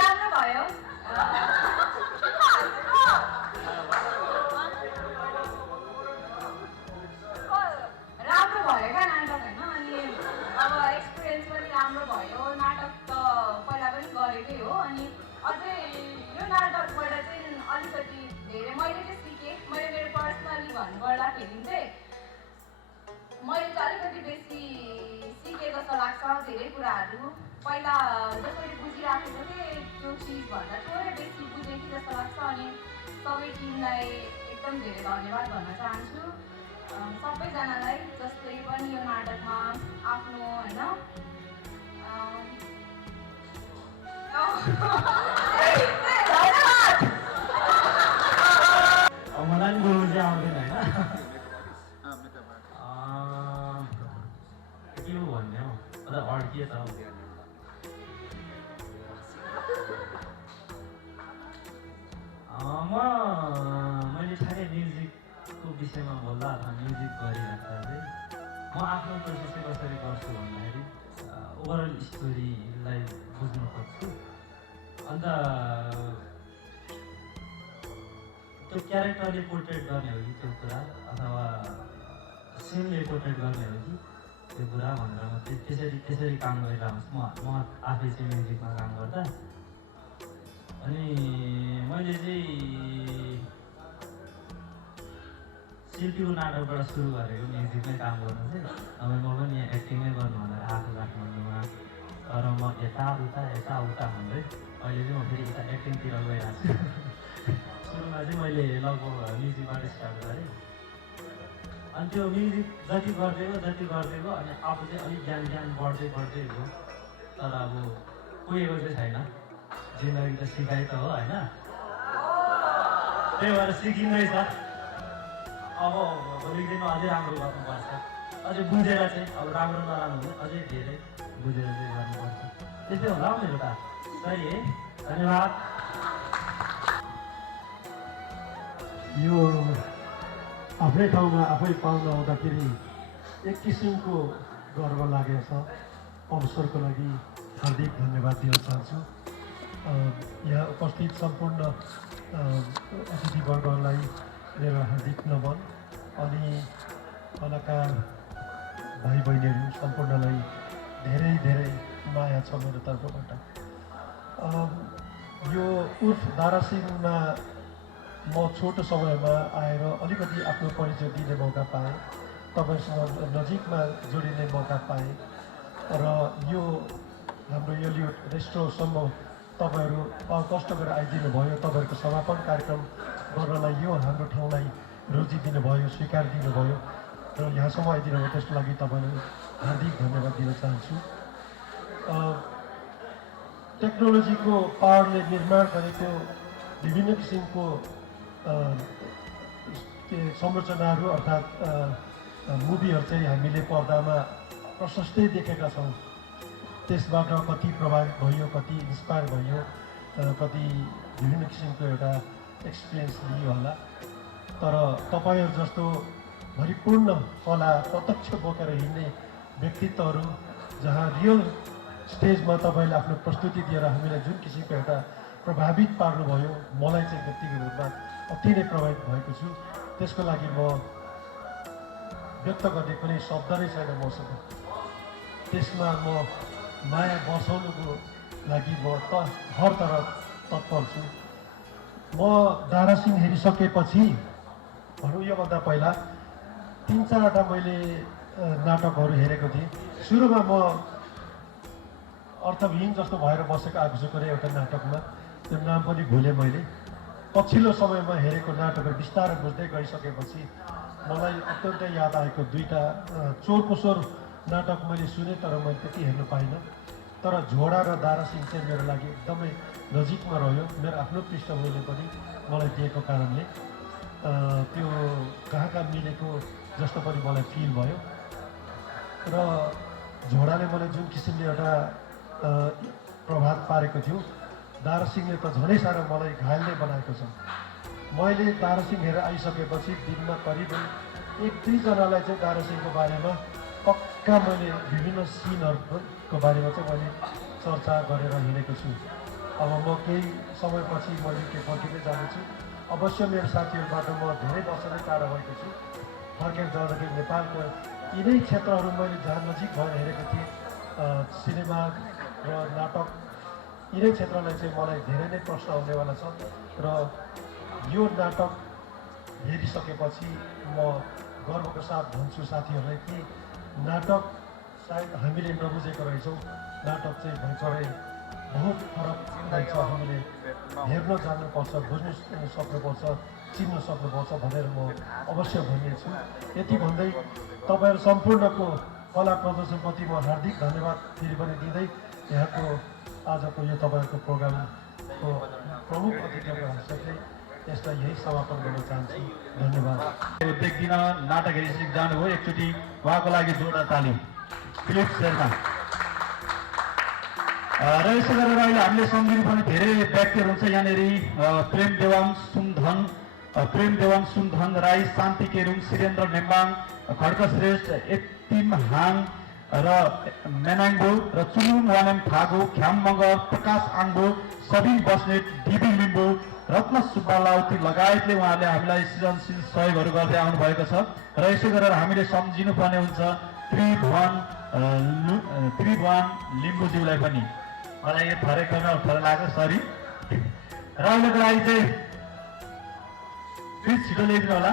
राम्रो भयो, राम्रो भयो क्या नाटक होइन। अनि अब एक्सपिरियन्स पनि राम्रो भयो। नाटक त पहिला पनि गरेकै हो। अनि अझै यो नाटकबाट चाहिँ अलिकति धेरै मैले चाहिँ सिकेँ। मैले मेरो पर्सनली भन्नुपर्दाखेरि चाहिँ मैले चाहिँ अलिकति बेसी सिकेँ जस्तो लाग्छ। धेरै कुराहरू पहिला जसरी बुझिराखेको थिएँ त्यो चिजभन्दा थोरै बेसी बुझेँ कि जस्तो लाग्छ। अनि सबै टिमलाई एकदम धेरै धन्यवाद भन्न चाहन्छु, सबैजनालाई जसले पनि यो नाटकमा आफ्नो होइन मलाई पनि बोल्नु चाहिँ आउँदैन होइन। के हो भन्ने हो अड्किए त। मैले ठ्याक्कै म्युजिकको विषयमा बोल्दा अथवा म्युजिक गरिराख्दा चाहिँ म आफ्नो प्रोसेस चाहिँ कसरी गर्छु भन्दाखेरि ओभरअल स्टोरीलाई बुझ्नु खोज्छु। अन्त त्यो क्यारेक्टरले पोर्ट्रेट गर्ने हो कि त्यो कुरा, अथवा सिनले पोर्ट्रेट गर्ने हो कि त्यो कुरा भनेर म त्यसरी काम गरिरहन्छु म आफै चाहिँ म्युजिकमा काम गर्दा। अनि मैले चाहिँ शिल्पीको नाटकबाट सुरु गरेको म्युजिकमै काम गर्नु चाहिँ। अब म पनि यहाँ एक्टिङै गर्नु भनेर आएको काठमाडौँमा, तर म यताउता भन्दै अहिले चाहिँ म फेरि यता एक्टिङतिर गइरहेको छु। सुरुमा चाहिँ मैले लगभग म्युजिकबाट स्टार्ट गरेँ। अनि त्यो म्युजिक जति गर्दै गयो अनि आफू चाहिँ अलिक ज्ञान बढ्दै गयो। तर अब पुगेको चाहिँ छैन। जिन्दगी त सिकाइ त हो होइन, त्यही भएर सिकिँदैछ। अब भोलिको दिनमा अझै राम्रो गर्नुपर्छ, अझै बुझेर चाहिँ। अब राम्रो नराम्रो हुँदैन, अझै धेरै बुझेर चाहिँ गर्नुपर्छ। त्यस्तै होला हौ मेरो त। सही है, धन्यवाद। यो आफ्नै ठाउँमा आफै पाउन आउँदाखेरि एक किसिमको गर्व लागेको छ। अवसरको लागि हार्दिक धन्यवाद दिन चाहन्छु। यहाँ उपस्थित सम्पूर्ण अतिथिवर्गलाई मेरो हार्दिक नमन। अनि कलाकार भाइ बहिनीहरू सम्पूर्णलाई धेरै धेरै माया छ मेरो तर्फबाट। यो उर्फ दारासिङमा म छोटो समयमा आएर अलिकति आफ्नो परिचय दिने मौका पाएँ, तपाईँसँग नजिकमा जोडिने मौका पाएँ। र यो हाम्रो एलियट रेस्टोरन्टसम्म तपाईँहरू कष्ट गरेर आइदिनु भयो। तपाईँहरूको समापन कार्यक्रम गर्नलाई यो हाम्रो ठाउँलाई रोजी दिनुभयो, स्वीकार दिनुभयो र यहाँसम्म आइदिनु भयो। त्यसको लागि तपाईँलाई हार्दिक धन्यवाद दिन चाहन्छु। टेक्नोलोजीको पावरले निर्माण गरेको विभिन्न किसिमको संरचनाहरू अर्थात् मुभीहरू चाहिँ हामीले पर्दामा प्रशस्तै देखेका छौँ। त्यसबाट कति प्रभावित भयो, कति इन्सपायर भयो, कति विभिन्न किसिमको एउटा एक्सपिरियन्स लियो होला। तर तपाईँहरू जस्तो भरिपूर्ण कला प्रत्यक्ष बोकेर हिँड्ने व्यक्तित्वहरू, जहाँ रियल स्टेजमा तपाईँले आफ्नो प्रस्तुति दिएर हामीलाई जुन किसिमको एउटा प्रभावित पार्नुभयो, मलाई चाहिँ व्यक्तिगत रूपमा अति नै प्रभावित भएको छु। त्यसको लागि म व्यक्त गर्ने कुनै शब्द नै छैन मसँग। त्यसमा म माया बर्साउनुको लागि म हर तरह तत्पर छु। म दारासिंह हेरिसकेपछि भनौँ योभन्दा पहिला 3-4वटा मैले नाटकहरू हेरेको थिएँ। सुरुमा म अर्थविहीन जस्तो भएर बसेको आफूसुको एउटा नाटकमा, त्यो नाम पनि भुलेँ मैले। पछिल्लो समयमा हेरेको नाटकहरू बिस्तारै बुझ्दै गइसकेपछि मलाई अत्यन्तै याद आएको 2टा चोरको स्वर नाटक मैले सुने, तर मैले त्यति हेर्न पाइनँ। तर झोडा र दारासिंह चाहिँ मेरो लागि एकदमै नजिकमा रह्यो। मेरो आफ्नो पृष्ठभूमिले पनि मलाई दिएको कारणले त्यो कहाँ मिलेको जस्तो पनि मलाई फिल भयो। र झोडाले मलाई जुन किसिमले एउटा प्रभाव पारेको थियो, दारासिंहले त झनै साह्रो मलाई घायलले बनाएको छ। मैले दारासिंह हेरेर आइसकेपछि दिनमा करिबन 1-2 जनालाई चाहिँ दारासिंहको बारेमा पक्का मैले विभिन्न सिनहरूको बारेमा चाहिँ मैले चर्चा गरेर हिँडेको छु। अब म केही समयपछि मैले के फर्किँदै जानेछु। अवश्य मेरो साथीहरूबाट म धेरै वर्ष नै टाढा भएको छु। फर्केर जाँदाखेरि नेपालको यिनै क्षेत्रहरू मैले जहाँ नजिक भएर हेरेको थिएँ, सिनेमा र नाटक, यिनै क्षेत्रलाई चाहिँ मलाई धेरै नै प्रश्न आउनेवाला छ। र यो नाटक हेरिसकेपछि म गर्वको साथ भन्छु साथीहरूलाई कि नाटक सायद हामीले नबुझेको रहेछौँ। नाटक चाहिँ भर्खरै बहुत फरक रहेछ। हामीले हेर्न जान्नुपर्छ, बुझ्नु सक्नुपर्छ, चिन्न सक्नुपर्छ भनेर म अवश्य भनिएको छु। यति भन्दै तपाईँहरू सम्पूर्णको कला प्रदर्शनप्रति म हार्दिक धन्यवाद फेरि पनि दिँदै यहाँको आजको यो तपाईँहरूको प्रोग्रामको प्रमुख अतिथिको हैसियतले यसलाई यही समापन गर्न चाहन्छु। धन्यवाद। देख्दिन नाटक हेरिसकेर जानुभयो, एकचोटि उहाँको लागि जोरदार ताली। फिलिप शेर्पा। र यसो गरेर अहिले हामीले सम्झिनुपर्ने धेरै व्यक्तिहरू हुन्छ यहाँनिर। प्रेम देवान सुमधन राई, शान्ति केरुङ, शिरेन्द्र नेम्बाङ, खड्क श्रेष्ठ, एतिम हाङ र मेनाङबो र चुलुङ वानेम थागो, ख्याम मगर, प्रकाश आङबो, सबिन बस्नेत, डिबी लिम्बो, रत्न सुब्बा लाउती लगायतले उहाँले हामीलाई सृजनशील सहयोगहरू गर्दै आउनुभएको छ। र यसो गरेर हामीले सम्झिनुपर्ने हुन्छ त्रिभुवन लिम्बुज्यूलाई पनि। मलाई यो थरे गर्न अप्ठ्यारो लाग्यो, सरी। र अहिलेको लागि चाहिँ प्लिज छिटो ल्याइदिनु होला।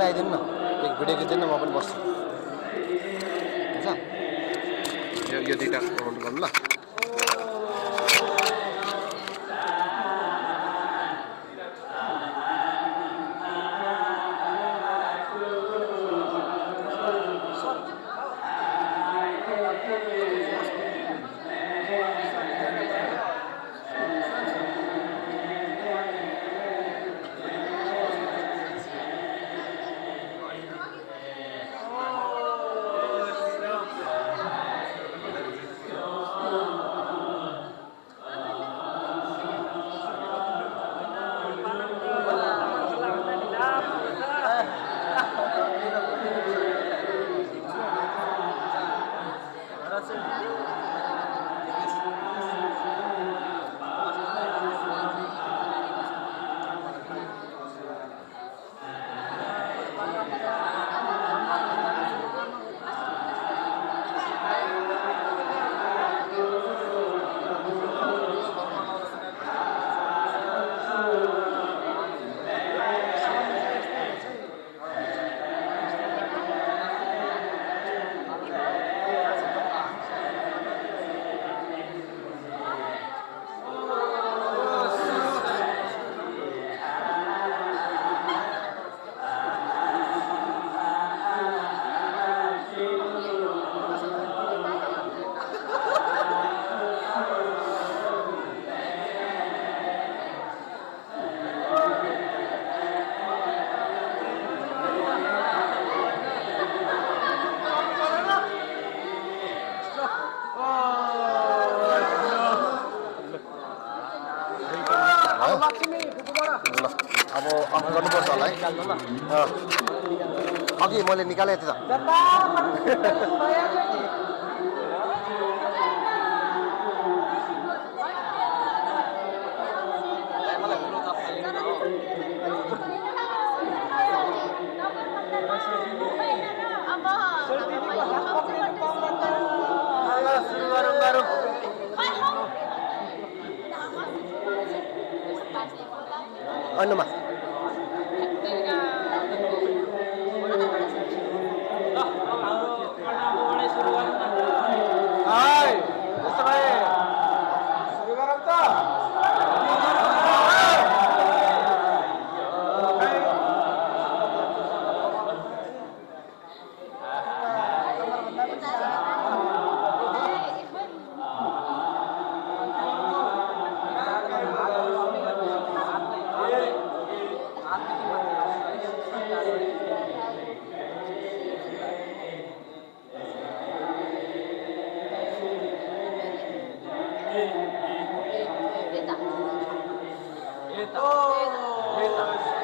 पनि आइदिनु न, एक भिडियो खिचिदिनु न, म पनि बस्छु हुन्छ। यो दुइटा काउन्ट गर्नु ल। अब अफ गर्नुपर्छ होला है। अघि मैले निकालेको थिएँ त। अन्नमा Eta.